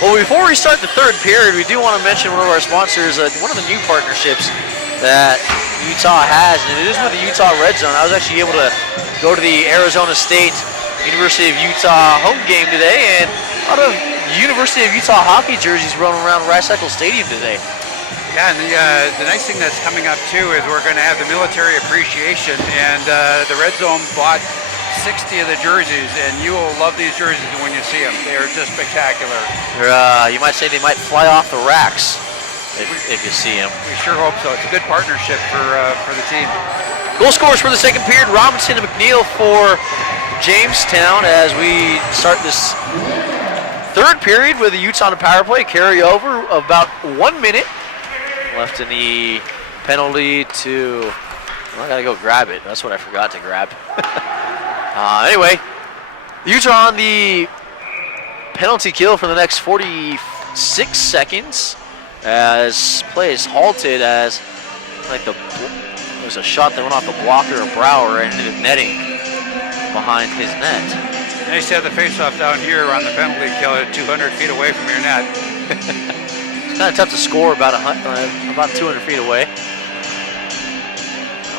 Well, before we start the third period, we do want to mention one of our sponsors, one of the new partnerships that Utah has, and it is with the Utah Red Zone. I was actually able to go to the Arizona State University of Utah home game today, and a lot of University of Utah hockey jerseys rolling around Rice-Eccles Stadium today. Yeah, and the nice thing that's coming up too is we're going to have the military appreciation, and the Red Zone bought 60 of the jerseys, and you will love these jerseys when you see them. They are just spectacular. You might say they might fly off the racks if you see them. We sure hope so. It's a good partnership for the team. Goal scorers for the second period, Robinson and McNeil for Jamestown as we start this third period with the Utah on the power play. Carry over about 1 minute left in the penalty to, well, I gotta go grab it. That's what I forgot to grab. Anyway, Utah on the penalty kill for the next 46 seconds as play is halted as like there's a shot that went off the blocker of Brower and ended up netting behind his net. Nice to have the face-off down here on the penalty kill at 200 feet away from your net. It's kind of tough to score about 200 feet away.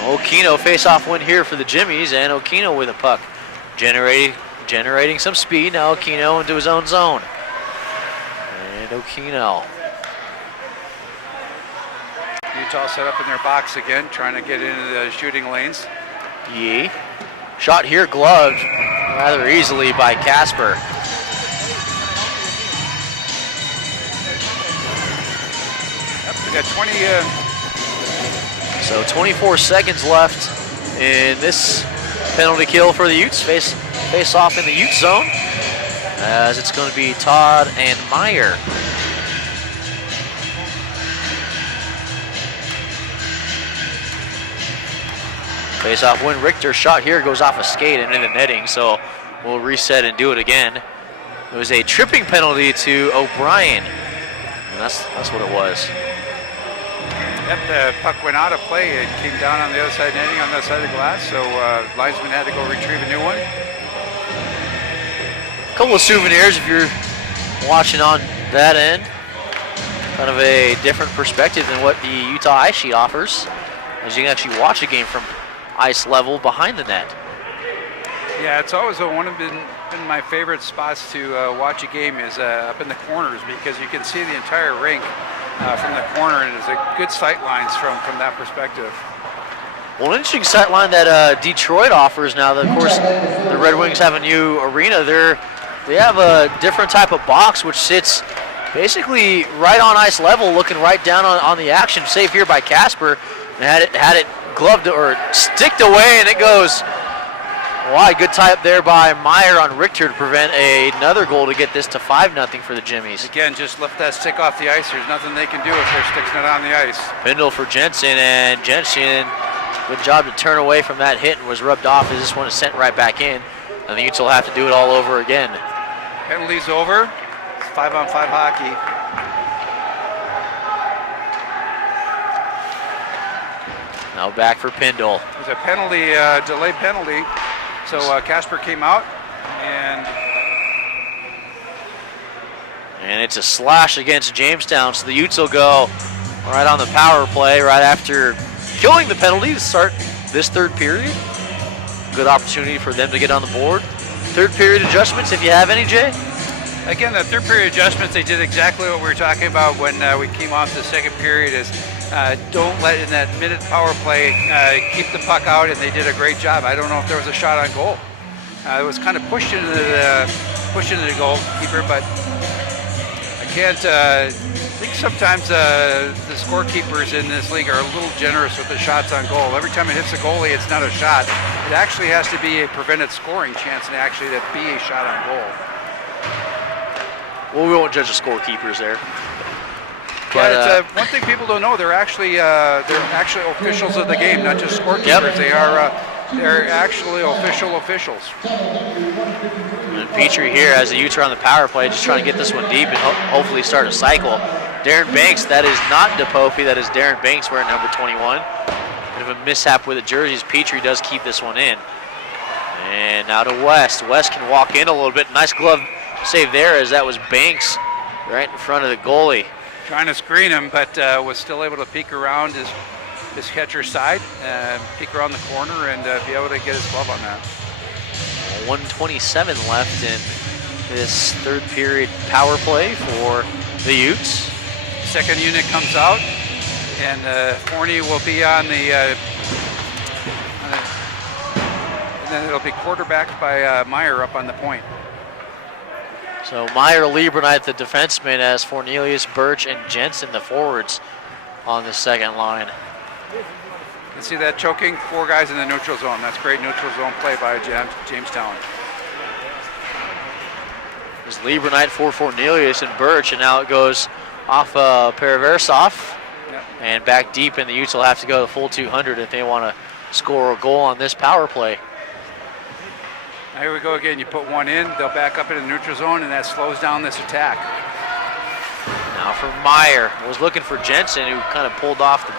Okino face-off win here for the Jimmies, and Okino with a puck. Generating some speed. Now Okino into his own zone. And Okino. Utah set up in their box again, trying to get into the shooting lanes. Yee. Shot here gloved rather easily by Casper. Yep, we got 20... So 24 seconds left in this penalty kill for the Utes. Face off in the Ute zone as it's going to be Todd and Meyer. Face off win. Richter shot here goes off a skate and into the netting, so we'll reset and do it again. It was a tripping penalty to O'Brien, and that's what it was. Yep, the puck went out of play. It came down on the other side netting on the other side of the glass, so linesman had to go retrieve a new one. A couple of souvenirs if you're watching on that end. Kind of a different perspective than what the Utah Ice Sheet offers, as you can actually watch a game from ice level behind the net. Yeah, it's always one of been my favorite spots to watch a game is up in the corners, because you can see the entire rink from the corner, and it's a good sight lines from that perspective. Well, an interesting sight line that Detroit offers now that, of course, the Red Wings have a new arena. They have a different type of box which sits basically right on ice level, looking right down on the action. Save here by Casper, and had it gloved or sticked away, and it goes wide. Good tie-up there by Meyer on Richter to prevent another goal to get this to 5-0 for the Jimmies. Again, just lift that stick off the ice. There's nothing they can do if their stick's not on the ice. Bindle for Jensen, and Jensen, good job to turn away from that hit and was rubbed off as this one is sent right back in. And the Utes will have to do it all over again. Penalty's over. It's 5-on-5 hockey. Now back for Pindle. It was a penalty, delay penalty. So Casper came out, and it's a slash against Jamestown. So the Utes will go right on the power play right after killing the penalty to start this third period. Good opportunity for them to get on the board. Third period adjustments, if you have any, Jay? Again, the third period adjustments, they did exactly what we were talking about when we came off the second period, is don't let in that minute power play, keep the puck out, and they did a great job. I don't know if there was a shot on goal. It was kind of pushed into the goalkeeper, but I can't. I think sometimes the scorekeepers in this league are a little generous with the shots on goal. Every time it hits the goalie, it's not a shot. It actually has to be a prevented scoring chance, and actually to be a shot on goal. Well, we won't judge the scorekeepers there. But it's, one thing people don't know, they're actually officials of the game, not just scorekeepers. Yep. They're actually officials. And Petrie here as the Utes are on the power play, just trying to get this one deep and hopefully start a cycle. Darren Banks, that is not DePopey, that is Darren Banks wearing number 21. Bit of a mishap with the jerseys. Petrie does keep this one in. And now to West. West can walk in a little bit. Nice glove save there as that was Banks right in front of the goalie. Trying to screen him, but was still able to peek around his catcher's side, peek around the corner, and be able to get his glove on that. 1:27 left in this third period power play for the Utes. Second unit comes out, and Forney will be on the, and then it'll be quarterbacked by Meyer up on the point. So Meyer, Lieberknight, the defenseman, as Fornelius, Birch, and Jensen, the forwards, on the second line. You see that choking? 4 guys in the neutral zone. That's great neutral zone play by Jamestown. There's Lieberknight for Fornelius and Birch, and now it goes off Paraversov. Yep. And back deep, and the Utes will have to go the full 200 if they want to score a goal on this power play. Now here we go again. You put one in, they'll back up in the neutral zone, and that slows down this attack. Now for Meyer. Was looking for Jensen, who kind of pulled off the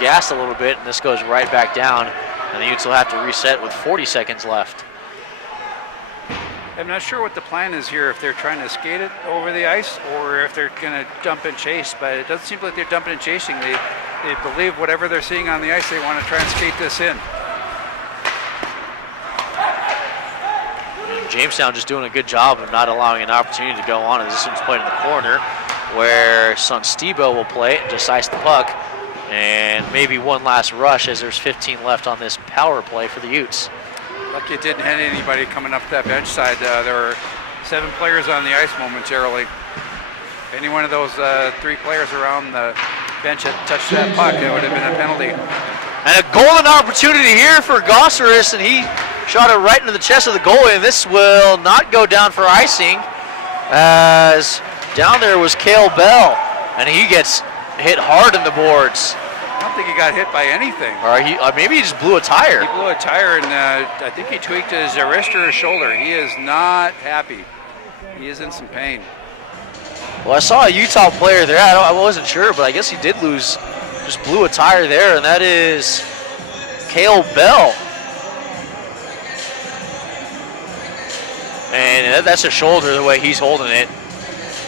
gas a little bit, and this goes right back down, and the Utes will have to reset with 40 seconds left. I'm not sure what the plan is here, if they're trying to skate it over the ice or if they're going to dump and chase, but it doesn't seem like they're dumping and chasing. They believe whatever they're seeing on the ice, they want to try and skate this in. And Jamestown just doing a good job of not allowing an opportunity to go on, as this one's played in the corner, where Sonstebo will play it and just ice the puck. And maybe one last rush as there's 15 left on this power play for the Utes. Lucky it didn't hit anybody coming up that bench side. There were 7 players on the ice momentarily. If any one of those 3 players around the bench had touched that puck, it would have been a penalty. And a golden opportunity here for Gosseris, and he shot it right into the chest of the goalie, and this will not go down for icing, as down there was Cale Bell, and he gets hit hard in the boards. I don't think he got hit by anything. Or maybe he just blew a tire. He blew a tire, and I think he tweaked his wrist or his shoulder. He is not happy. He is in some pain. Well, I saw a Utah player there. I wasn't sure, but I guess he did lose, just blew a tire there, and that is Cale Bell. And that's a shoulder the way he's holding it.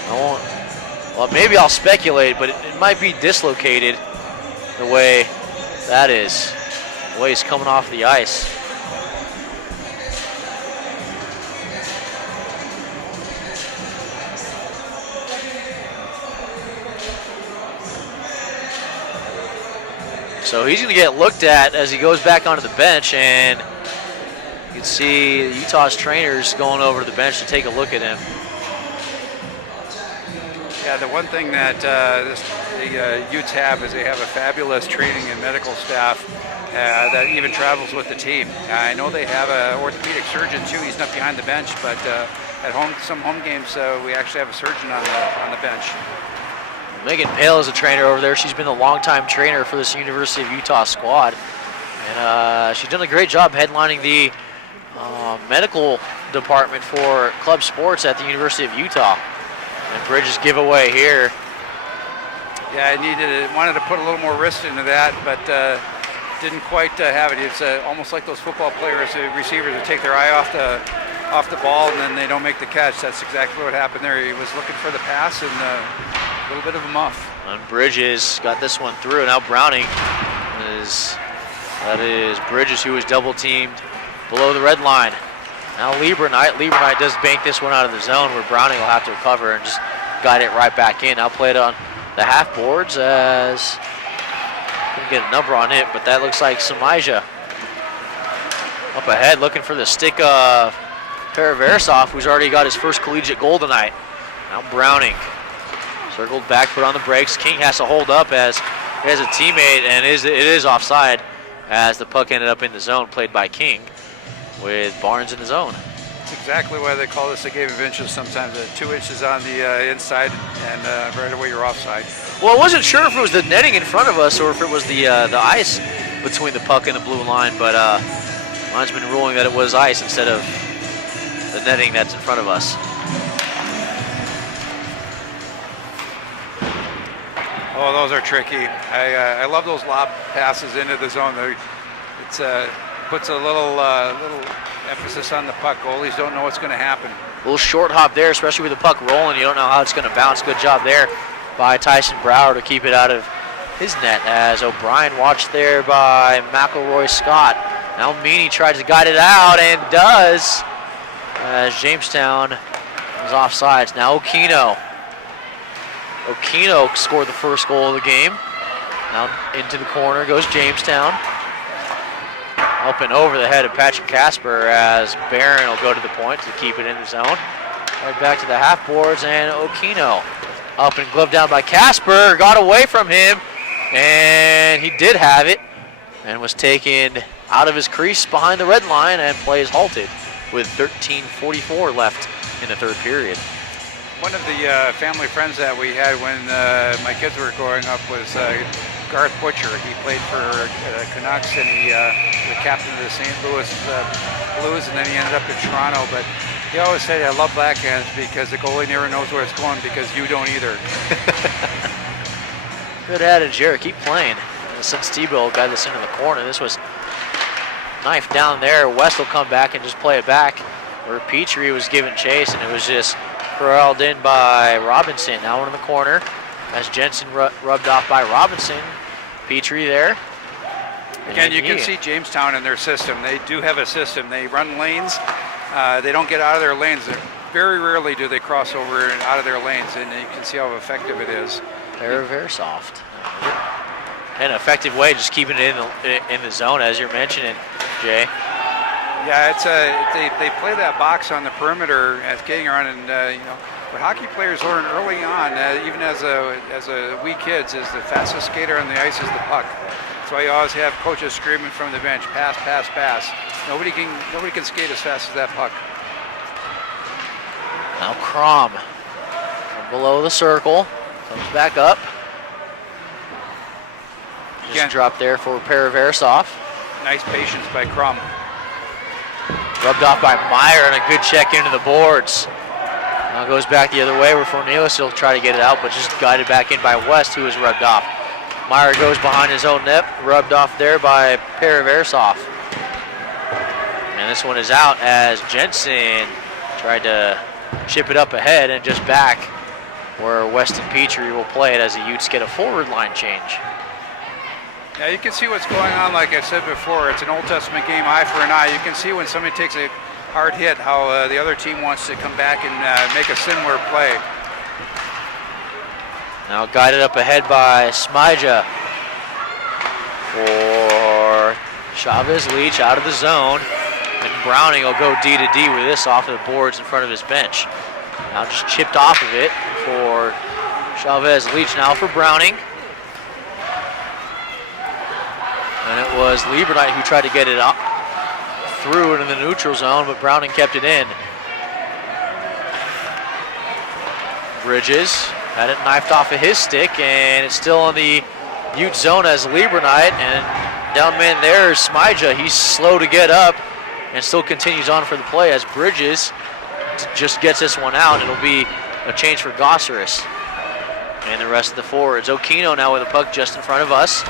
Well, maybe I'll speculate, but it might be dislocated the way that is, the way he's coming off the ice. So he's going to get looked at as he goes back onto the bench, and you can see Utah's trainers going over to the bench to take a look at him. Yeah, the one thing that the Utes have is they have a fabulous training and medical staff that even travels with the team. I know they have an orthopedic surgeon too. He's not behind the bench, but at some home games we actually have a surgeon on the bench. Megan Pale is a trainer over there. She's been a longtime trainer for this University of Utah squad, and she's done a great job headlining the medical department for club sports at the University of Utah. And Bridges giveaway here. Yeah, I wanted to put a little more wrist into that, but didn't quite have it. It's almost like those football players, receivers, that take their eye off the ball and then they don't make the catch. That's exactly what happened there. He was looking for the pass and a little bit of a muff. And Bridges got this one through. Now Browning that is Bridges, who was double teamed below the red line. Now Lieberknight does bank this one out of the zone, where Browning will have to recover and just guide it right back in. Now play it on the half boards as couldn't get a number on it, but that looks like Samaja up ahead looking for the stick of Paraversov, who's already got his first collegiate goal tonight. Now Browning. Circled back, put on the brakes. King has to hold up as he has a teammate, and it is offside as the puck ended up in the zone, played by King, with Barnes in the zone. That's exactly why they call this a game of inches sometimes. 2 inches on the inside, and right away you're offside. Well, I wasn't sure if it was the netting in front of us or if it was the ice between the puck and the blue line, but linesman ruling that it was ice instead of the netting that's in front of us. Oh, those are tricky. I love those lob passes into the zone. It's puts a little emphasis on the puck. Goalies don't know what's going to happen. A little short hop there, especially with the puck rolling. You don't know how it's going to bounce. Good job there by Tyson Brower to keep it out of his net, as O'Brien watched there by McElroy Scott. Now Meany tries to guide it out and does, as Jamestown is offsides. Now Okino. Okino scored the first goal of the game. Now into the corner goes Jamestown. Up and over the head of Patrick Casper, as Barron will go to the point to keep it in the zone. Right back to the half boards, and Okino up and gloved down by Casper. Got away from him, and he did have it and was taken out of his crease behind the red line, and play is halted with 13:44 left in the third period. One of the family friends that we had when my kids were growing up was Garth Butcher. He played for Canucks, and he was the captain of the St. Louis Blues, and then he ended up in Toronto. But he always said, I love backhands because the goalie never knows where it's going because you don't either. Good adage, Jared. Keep playing. And since Tebow got this into the corner, this was knifed down there. West will come back and just play it back, where Petrie was given chase, and it was just corralled in by Robinson. Now one in the corner as Jensen rubbed off by Robinson. Petrie there. Again, you can see Jamestown in their system. They do have a system. They run lanes. They don't get out of their lanes. Very rarely do they cross over and out of their lanes, and you can see how effective it is. Very soft. An effective way, just keeping it in the zone, as you're mentioning, Jay. Yeah, it's they play that box on the perimeter as getting around, and what hockey players learn early on, even as a wee kids, is the fastest skater on the ice is the puck. That's why you always have coaches screaming from the bench, pass, pass, pass. Nobody can skate as fast as that puck. Now Crom from below the circle comes back up. Just dropped there for Paraversov. Nice patience by Crum. Rubbed off by Meyer, and a good check into the boards. Now goes back the other way where Fornelius will try to get it out, but just guided back in by West, who is rubbed off. Meyer goes behind his own net, rubbed off there by Paraversov. And this one is out as Jensen tried to chip it up ahead and just back, where West and Petrie will play it as the Utes get a forward line change. Yeah, you can see what's going on. Like I said before, it's an Old Testament game, eye for an eye. You can see when somebody takes a hard hit, how the other team wants to come back and make a similar play. Now guided up ahead by Smija for Chavez Leach out of the zone. And Browning will go D to D with this off of the boards in front of his bench. Now just chipped off of it for Chavez Leach, now for Browning. And it was Lieberknight who tried to get it up, threw it in the neutral zone, but Browning kept it in. Bridges had it knifed off of his stick, and it's still in the Ute zone as Lieberknight, and down man there is Smija. He's slow to get up and still continues on for the play as Bridges just gets this one out. It'll be a change for Gosseris and the rest of the forwards. Okino now with the puck just in front of us.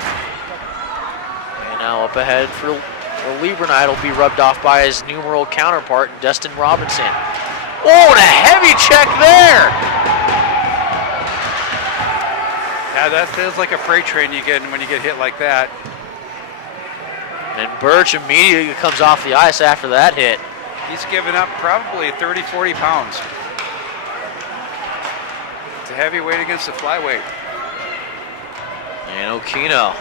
Now up ahead for Lieberknight will be rubbed off by his numeral counterpart, Dustin Robinson. Oh, and a heavy check there! Yeah, that feels like a freight train you get when you get hit like that. And Birch immediately comes off the ice after that hit. He's given up probably 30, 40 pounds. It's a heavy weight against the flyweight. And Okino.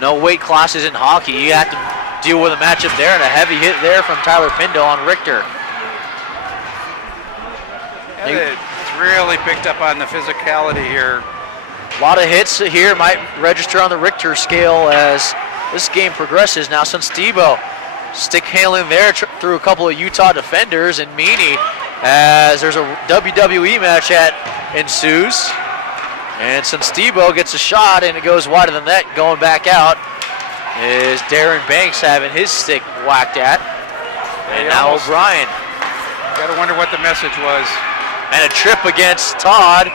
No weight classes in hockey. You have to deal with a matchup there, and a heavy hit there from Tyler Pindell on Richter. And it's really picked up on the physicality here. A lot of hits here might register on the Richter scale as this game progresses. Now Sunstebo stick handling there through a couple of Utah defenders, and Meany, as there's a WWE match that ensues. And Sunstebo gets a shot and it goes wide of the net. Going back out is Darren Banks having his stick whacked at. And now O'Brien. Gotta wonder what the message was. And a trip against Todd.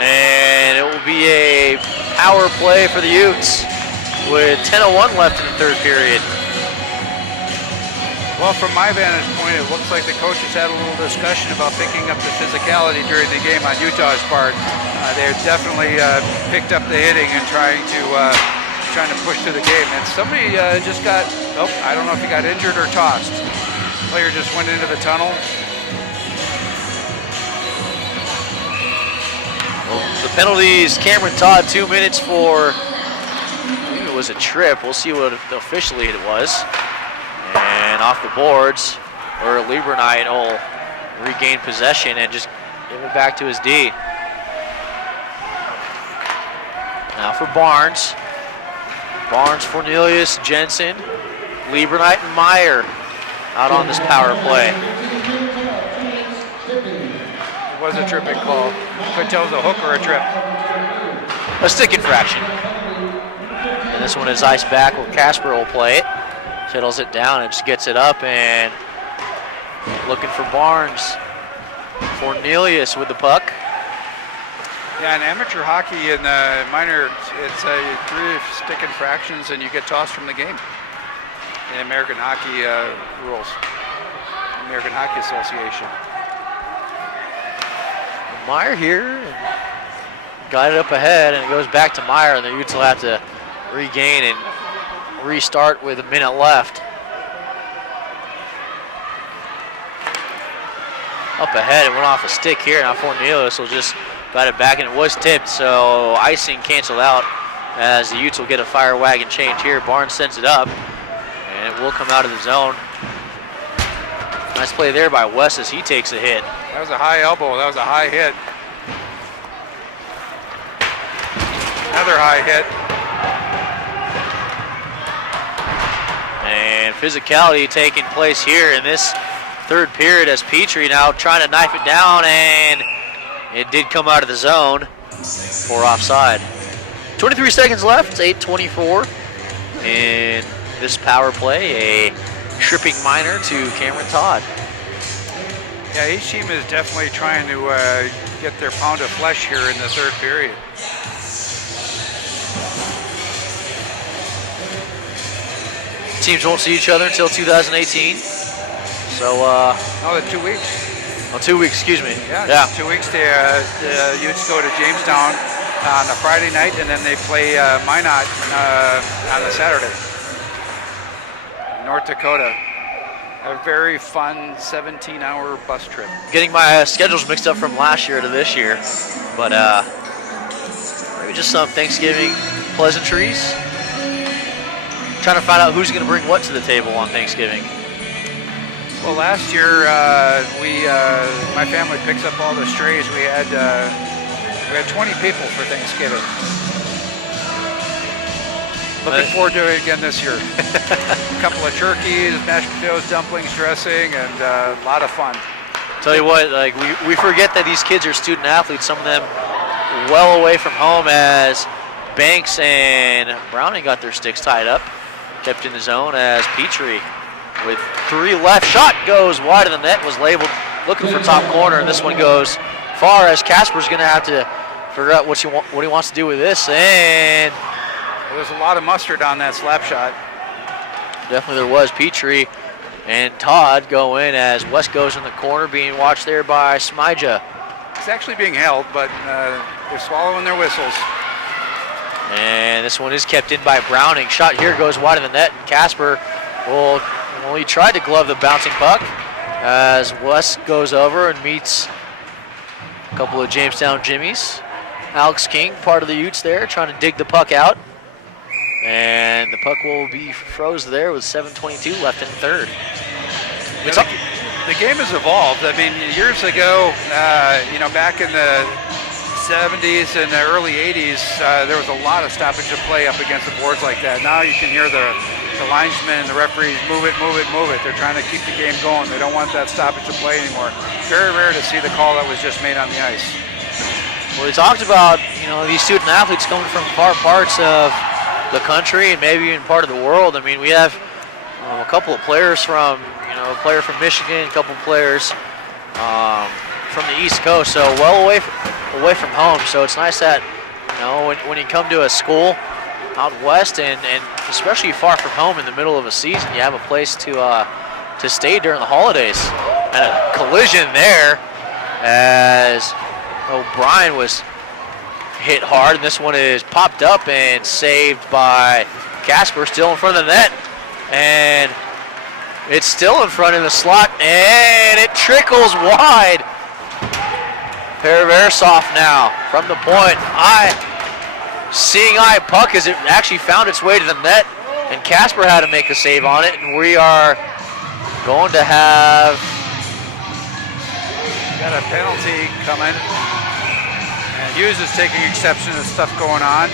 And it will be a power play for the Utes with 10:01 left in the third period. Well, from my vantage point, it looks like the coaches had a little discussion about picking up the physicality during the game on Utah's part. They've definitely picked up the hitting and trying to push through the game. And somebody just got, I don't know if he got injured or tossed. Player just went into the tunnel. The penalties, Cameron Todd, 2 minutes for, I believe it was a trip. We'll see what officially it was. And off the boards, or Lieberknight will regain possession and just give it back to his D. Now for Barnes. Barnes, Cornelius, Jensen, Lieberknight, and Meyer out on this power play. It was a tripping call. Could tell it was a hook or a trip. A stick infraction. And this one is iced back where Casper will play it. Fiddles it down and just gets it up and looking for Barnes. Cornelius with the puck. Yeah, in amateur hockey and minor, it's 3 stick infractions and you get tossed from the game. In American hockey rules, American Hockey Association. Meyer here got it up ahead, and it goes back to Meyer, and the Utes will have to regain and restart with a minute left. Up ahead, it went off a stick here. Now Cornelius will just got it back, and it was tipped, so icing canceled out as the Utes will get a fire wagon change here. Barnes sends it up, and it will come out of the zone. Nice play there by West as he takes a hit. That was a high elbow. That was a high hit. Another high hit. And physicality taking place here in this third period as Petrie now trying to knife it down, and it did come out of the zone for offside. 23 seconds left, it's 8:24 in this power play. A tripping minor to Cameron Todd. Yeah, each team is definitely trying to get their pound of flesh here in the third period. Teams won't see each other until 2018. So, No, 2 weeks. 2 weeks, excuse me. Yeah. 2 weeks. The Utes go to Jamestown on a Friday night, and then they play Minot on the Saturday. North Dakota. A very fun 17-hour bus trip. Getting my schedules mixed up from last year to this year, but maybe just some Thanksgiving pleasantries. Trying to find out who's going to bring what to the table on Thanksgiving. Well, last year my family picks up all the strays. We had 20 people for Thanksgiving. Looking forward to it again this year. A couple of turkeys, mashed potatoes, dumplings, dressing, and a lot of fun. Tell you what, like we forget that these kids are student athletes. Some of them well away from home, as Banks and Browning got their sticks tied up, kept in the zone as Petrie with 3 left. Shot goes wide of the net, was labeled looking for top corner, and this one goes far as Casper's going to have to figure out what he wants to do with this. And there's a lot of mustard on that slap shot. Definitely there was. Petrie and Todd go in as West goes in the corner, being watched there by Smija. It's actually being held, but they're swallowing their whistles. And this one is kept in by Browning. Shot here goes wide of the net, and Casper he tried to glove the bouncing puck as West goes over and meets a couple of Jamestown Jimmies. Alex King, part of the Utes there, trying to dig the puck out. And the puck will be froze there with 7:22 left in third. the game has evolved. I mean, years ago, back in the 70s and the early 80s, there was a lot of stoppage of play up against the boards like that. Now you can hear the linesmen and the referees move it, move it, move it. They're trying to keep the game going. They don't want that stoppage of play anymore. Very rare to see the call that was just made on the ice. Well, we talked about, these student athletes coming from far parts of the country and maybe even part of the world. I mean, we have a couple of players from, a player from Michigan, a couple of players from the East Coast, so well away from home. So it's nice that, when you come to a school out west and especially far from home in the middle of a season, you have a place to stay during the holidays. And a collision there as O'Brien was hit hard, and this one is popped up and saved by Casper, still in front of the net, and it's still in front of the slot, and it trickles wide. Paraversov now from the point. Seeing eye puck as it actually found its way to the net, and Casper had to make a save on it, and we are going to have got a penalty coming. And Hughes is taking exception to stuff going on.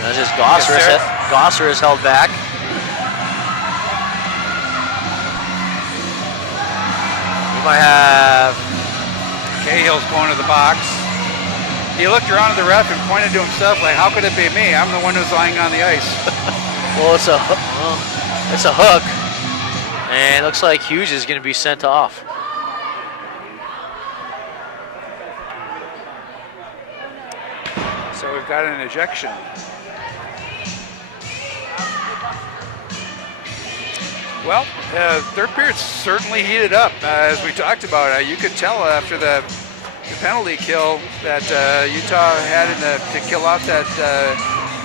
That's just Gosser is held back. We might have Cahill's going to the box. He looked around at the ref and pointed to himself like, how could it be me? I'm the one who's lying on the ice. Well, it's a hook. And it looks like Hughes is going to be sent off. So we've got an ejection. Well, third period certainly heated up. As we talked about, you could tell after the penalty kill that Utah had to kill off that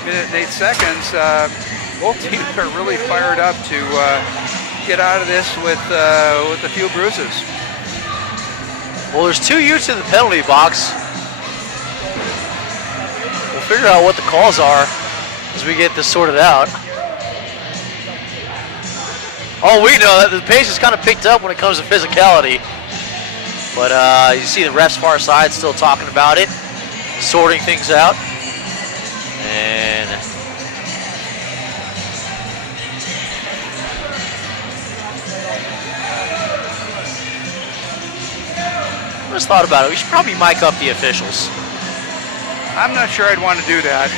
minute and 8 seconds. Both teams are really fired up to get out of this with a few bruises. Well, there's 2 Utes in the penalty box. We'll figure out what the calls are as we get this sorted out. Oh, we know that the pace is kind of picked up when it comes to physicality. But you see the ref's far side still talking about it, sorting things out. And I just thought about it. We should probably mic up the officials. I'm not sure I'd want to do that.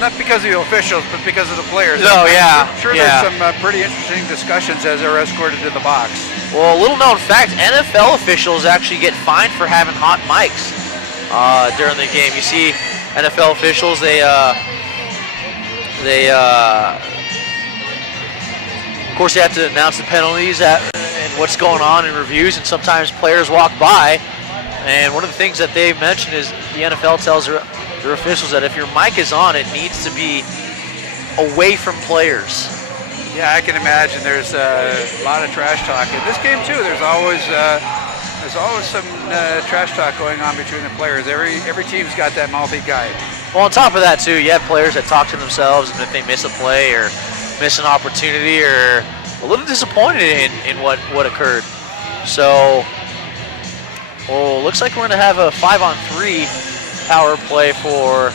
Not because of the officials, but because of the players. Oh, yeah. I'm sure there's some pretty interesting discussions as they're escorted to the box. Well, a little known fact, NFL officials actually get fined for having hot mics during the game. You see NFL officials, they of course, they have to announce the penalties and what's going on in reviews, and sometimes players walk by. And one of the things that they've mentioned is the NFL tells their officials that if your mic is on, it needs to be away from players. Yeah, I can imagine there's a lot of trash talk. In this game, too, there's always some trash talk going on between the players. Every team's got that mouthy guy. Well, on top of that, too, you have players that talk to themselves, and if they miss a play or miss an opportunity or a little disappointed in what occurred. So, looks like we're going to have a 5-on-3 power play for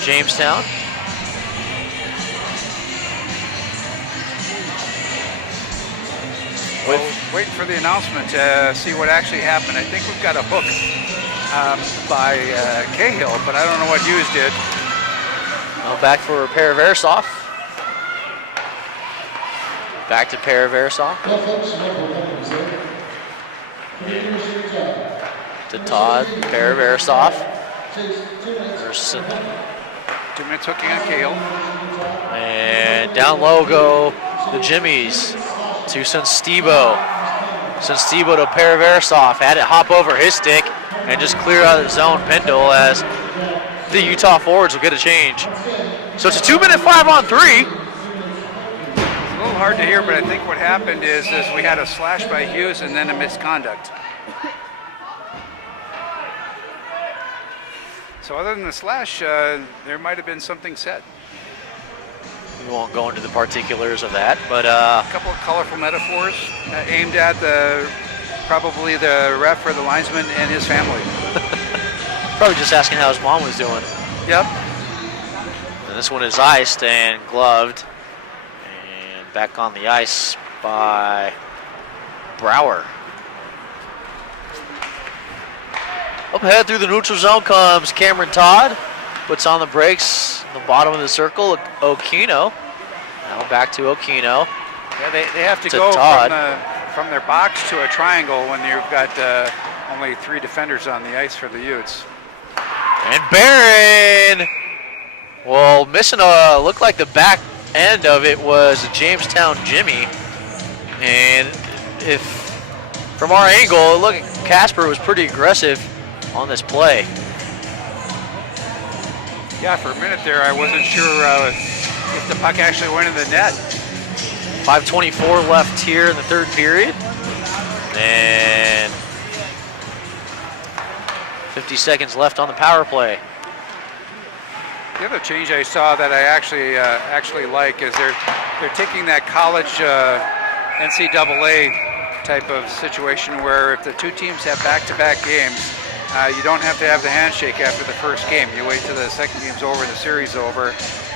Jamestown. Waiting for the announcement to see what actually happened. I think we've got a hook by Cahill, but I don't know what Hughes did. Well, back for Paraversov. Back to Paraversov. To Todd Paraversov. 2 minutes hooking on Cahill. And down low go the Jimmies to Sunstibo. Sunstibo to Paraversov. Had it hop over his stick and just clear out of the zone. Pendle as the Utah forwards will get a change. So it's a 2-minute 5-on-3. It's a little hard to hear, but I think what happened is we had a slash by Hughes and then a misconduct. So other than the slash, there might have been something said. We won't go into the particulars of that, but A couple of colorful metaphors aimed at probably the ref or the linesman and his family. probably just asking how his mom was doing. Yep. And this one is iced and gloved. And back on the ice by Brower. Up ahead through the neutral zone comes Cameron Todd. Puts on the brakes in the bottom of the circle. Okino. Now back to Okino. Yeah, they have to To go Todd. from their box to a triangle when you've got only 3 defenders on the ice for the Utes. And Barron, well, missing looked like the back end of it was a Jamestown Jimmy. And if from our angle, look, Casper was pretty aggressive on this play. Yeah, for a minute there, I wasn't sure if the puck actually went in the net. 5:24 left here in the third period. And 50 seconds left on the power play. The other change I saw that I actually like is they're taking that college NCAA type of situation where if the 2 teams have back-to-back games, you don't have to have the handshake after the first game. You wait till the second game's over and the series is over.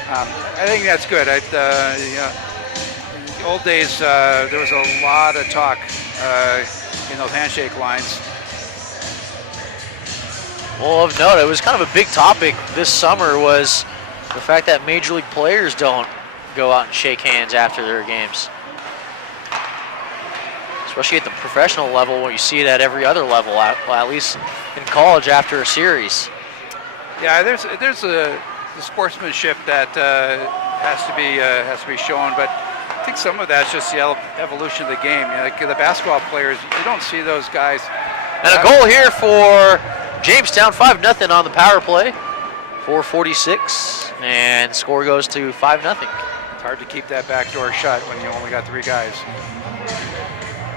I think that's good. In the old days, there was a lot of talk in those handshake lines. Well, of note, it was kind of a big topic this summer was the fact that major league players don't go out and shake hands after their games. Especially at the professional level, where you see it at every other level, at least in college after a series. Yeah, there's the sportsmanship that has to be shown, but I think some of that's just the evolution of the game. You know, like the basketball players, you don't see those guys. And a goal here for Jamestown, 5-0 on the power play. 4:46, and score goes to 5-0. It's hard to keep that back door shut when you only got 3 guys.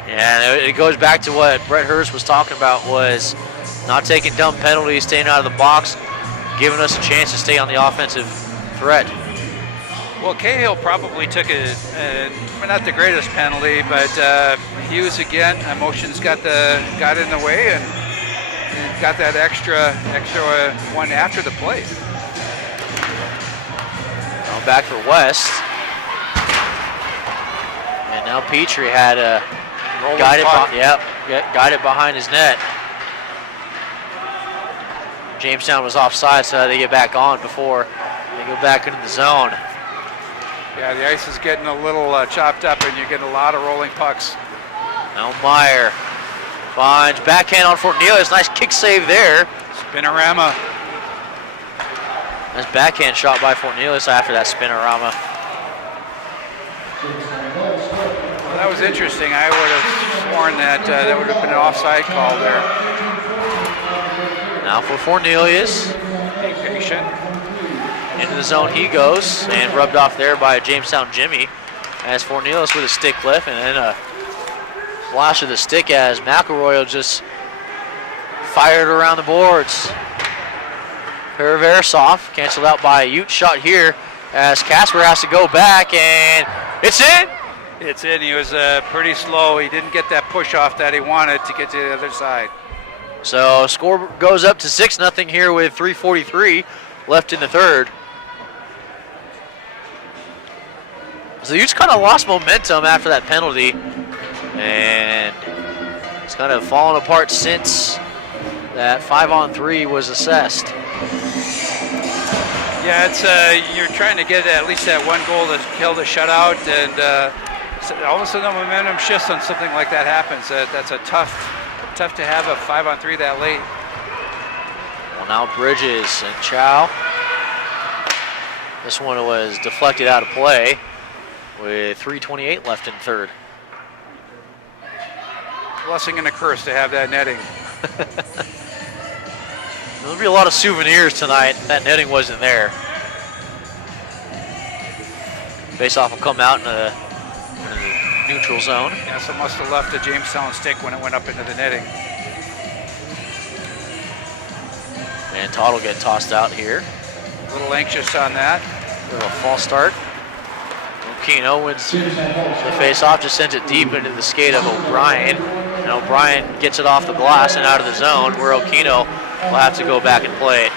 Yeah, and it goes back to what Brett Hurst was talking about, was not taking dumb penalties, staying out of the box, giving us a chance to stay on the offensive threat. Well, Cahill probably took not the greatest penalty, but Hughes again, emotions got in the way and got that extra one after the play. Now back for West. And now Petrie had a guided behind his net. Jamestown was offside, so they get back on before they go back into the zone. Yeah, the ice is getting a little chopped up, and you're getting a lot of rolling pucks. Now Meyer finds backhand on Fortnelius. Nice kick save there. Spinorama. Nice backhand shot by Fortnelius after that spinorama. Well, that was interesting. I would have sworn that that would have been an offside call there. Now for Fortnelius. Be patient. Into the zone he goes, and rubbed off there by a Jamestown Jimmy as Fornelius with a stick lift, and then a flash of the stick as McElroy just fired around the boards. Pair of airsoft canceled out by a Ute shot here as Casper has to go back, and it's in. It's in. He was pretty slow. He didn't get that push off that he wanted to get to the other side. So score goes up to 6-0 here with 3:43 left in the third. So the Utes kind of lost momentum after that penalty, and it's kind of fallen apart since that 5-on-3 was assessed. Yeah, it's you're trying to get at least that one goal to kill the shutout, and all of a sudden the momentum shifts when something like that happens. That's a tough to have a 5-on-3 that late. Well, now Bridges and Chow. This one was deflected out of play with 3:28 left in third. Blessing and a curse to have that netting. There'll be a lot of souvenirs tonight. That netting wasn't there. Faceoff will come out in the neutral zone. Yeah, so must have left a Jamestown stick when it went up into the netting. And Todd will get tossed out here. A little anxious on that. A little false start. Okino wins the face-off, just sends it deep into the skate of O'Brien. And O'Brien gets it off the glass and out of the zone, where Okino will have to go back and play it.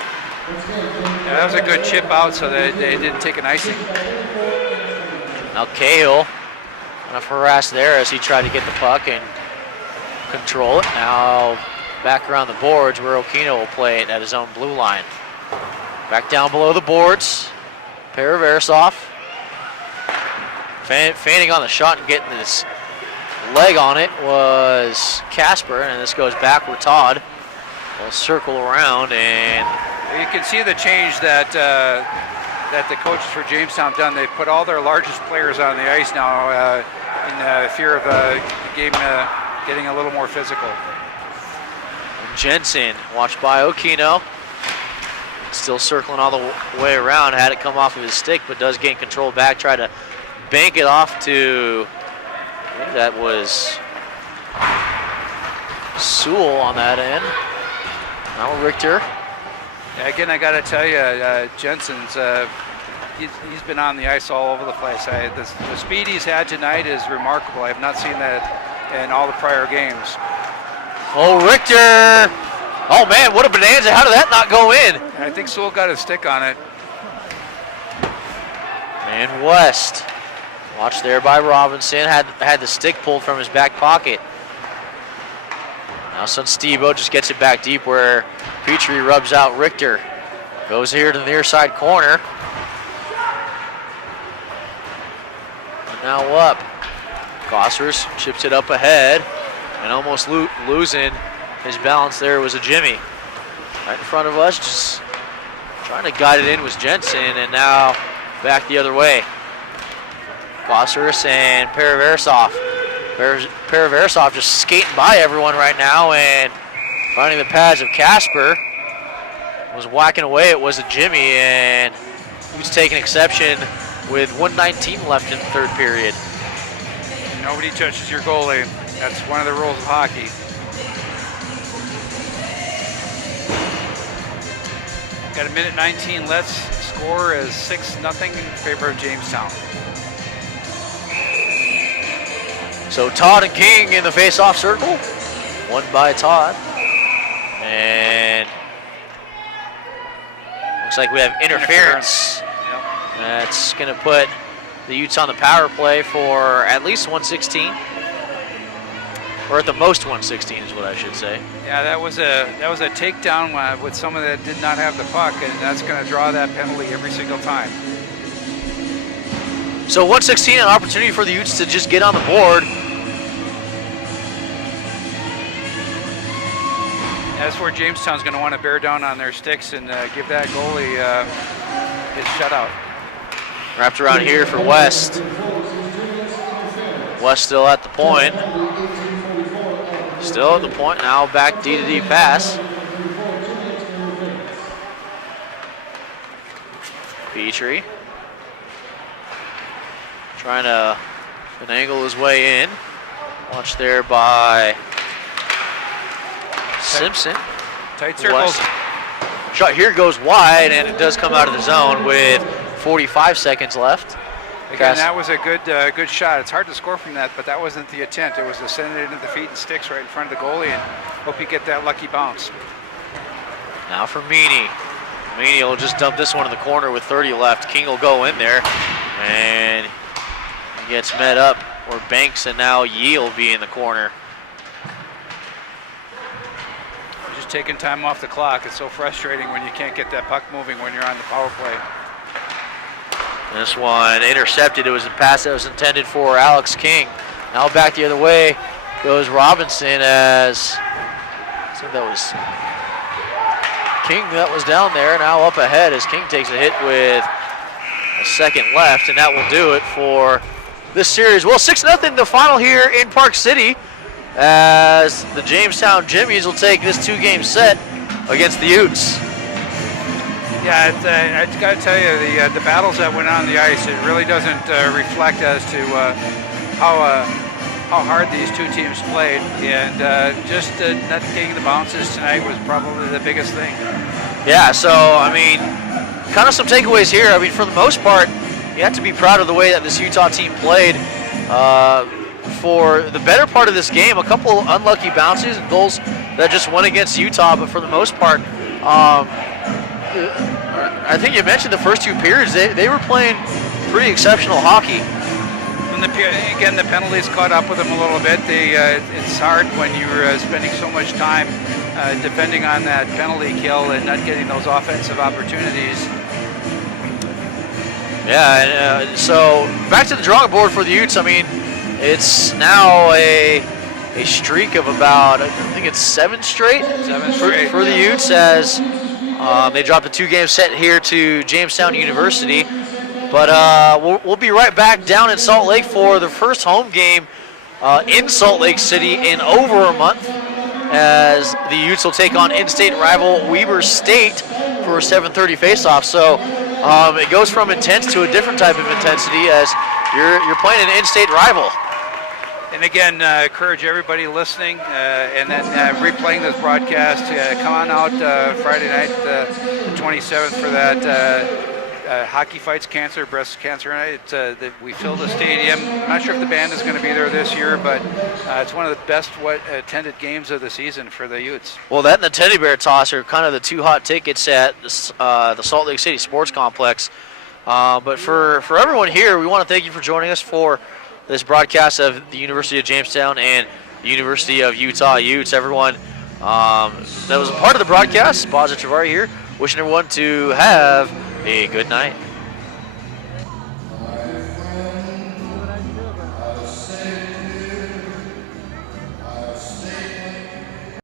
Yeah, that was a good chip out, so they didn't take an icing. Now Cahill kind of harassed there as he tried to get the puck and control it. Now back around the boards, where Okino will play it at his own blue line. Back down below the boards, Paraversov feigning on the shot and getting his leg on it was Casper, and this goes backward. Todd will circle around, and you can see the change that that the coaches for Jamestown have done. They put all their largest players on the ice now in fear of the game getting a little more physical. Jensen, watched by Okino, still circling all the way around. Had it come off of his stick, but does gain control back. Try to bank it off to, I think that was Sewell on that end. Now Richter. Yeah, again, I got to tell you, Jensen's he's been on the ice all over the place. The speed he's had tonight is remarkable. I have not seen that in all the prior games. Oh, Richter! Oh man, what a bonanza! How did that not go in? I think Sewell got his stick on it. And West, watched there by Robinson, had the stick pulled from his back pocket. Now Sunstebo just gets it back deep, where Petrie rubs out Richter. Goes here to the near side corner. And now up. Gossers chips it up ahead, and almost losing his balance there was a Jimmy. Right in front of us, just trying to guide it in was Jensen, and now back the other way. Gossers and Paraversov. Paraversov just skating by everyone right now and finding the pads of Casper. Was whacking away, it was a Jimmy, and he was taking exception with 1:19 left in the third period. Nobody touches your goalie. That's one of the rules of hockey. Got a minute 19 left. Score is 6-0 in favor of Jamestown. So Todd and King in the face-off circle. Won by Todd. And looks like we have interference. Yep. That's going to put the Utes on the power play for at least 116. Or at the most 116 is what I should say. Yeah, that was a takedown with someone that did not have the puck, and that's going to draw that penalty every single time. So 116, an opportunity for the Utes to just get on the board. That's where Jamestown's going to want to bear down on their sticks and give that goalie his shutout. Wrapped around here for West. West still at the point. Still at the point, now back D-to-D pass. Petrie trying to finagle his way in. Watched there by Simpson. Tight circles. West. Shot here goes wide, and it does come out of the zone with 45 seconds left. Again, that was a good shot. It's hard to score from that, but that wasn't the intent. It was to send it into the feet and sticks right in front of the goalie and hope you get that lucky bounce. Now for Meany. Meany will just dump this one in the corner with 30 left. King will go in there, and he gets met up, or Banks, and now Yee will be in the corner. Just taking time off the clock. It's so frustrating when you can't get that puck moving when you're on the power play. This one intercepted. It was a pass that was intended for Alex King. Now back the other way goes Robinson, as I think that was King that was down there. Now up ahead as King takes a hit with a second left, and that will do it for this series. Well, 6-0 the final here in Park City, as the Jamestown Jimmies will take this two-game set against the Utes. Yeah, I got to tell you, the battles that went on the ice, it really doesn't reflect as to how hard these two teams played, and just not getting the bounces tonight was probably the biggest thing. Yeah, so I mean, kind of some takeaways here. I mean, for the most part, you have to be proud of the way that this Utah team played. For the better part of this game, a couple unlucky bounces and goals that just went against Utah, but for the most part, I think you mentioned the first 2 periods, they were playing pretty exceptional hockey. And again, the penalties caught up with them a little bit. It's hard when you're spending so much time defending on that penalty kill and not getting those offensive opportunities. Yeah, so back to the drawing board for the Utes. I mean, it's now a streak of about, I think it's 7 straight. 7 straight for the Utes, as they dropped a 2-game set here to Jamestown University. But we'll be right back down in Salt Lake for the first home game in Salt Lake City in over a month, as the Utes will take on in-state rival Weber State for a 7:30 face-off. So it goes from intense to a different type of intensity, as you're playing an in-state rival. And again, encourage everybody listening and then replaying this broadcast. Come on out Friday night, the 27th, for that Hockey Fights Cancer, Breast Cancer Night. We fill the stadium. I'm not sure if the band is going to be there this year, but it's one of the best attended games of the season for the Utes. Well, that and the Teddy Bear Toss are kind of the 2 hot tickets at the Salt Lake City Sports Complex. But for everyone here, we want to thank you for joining us for this broadcast of the University of Jamestown and the University of Utah Utes. Everyone that was a part of the broadcast, Baza Travari here, wishing everyone to have a good night.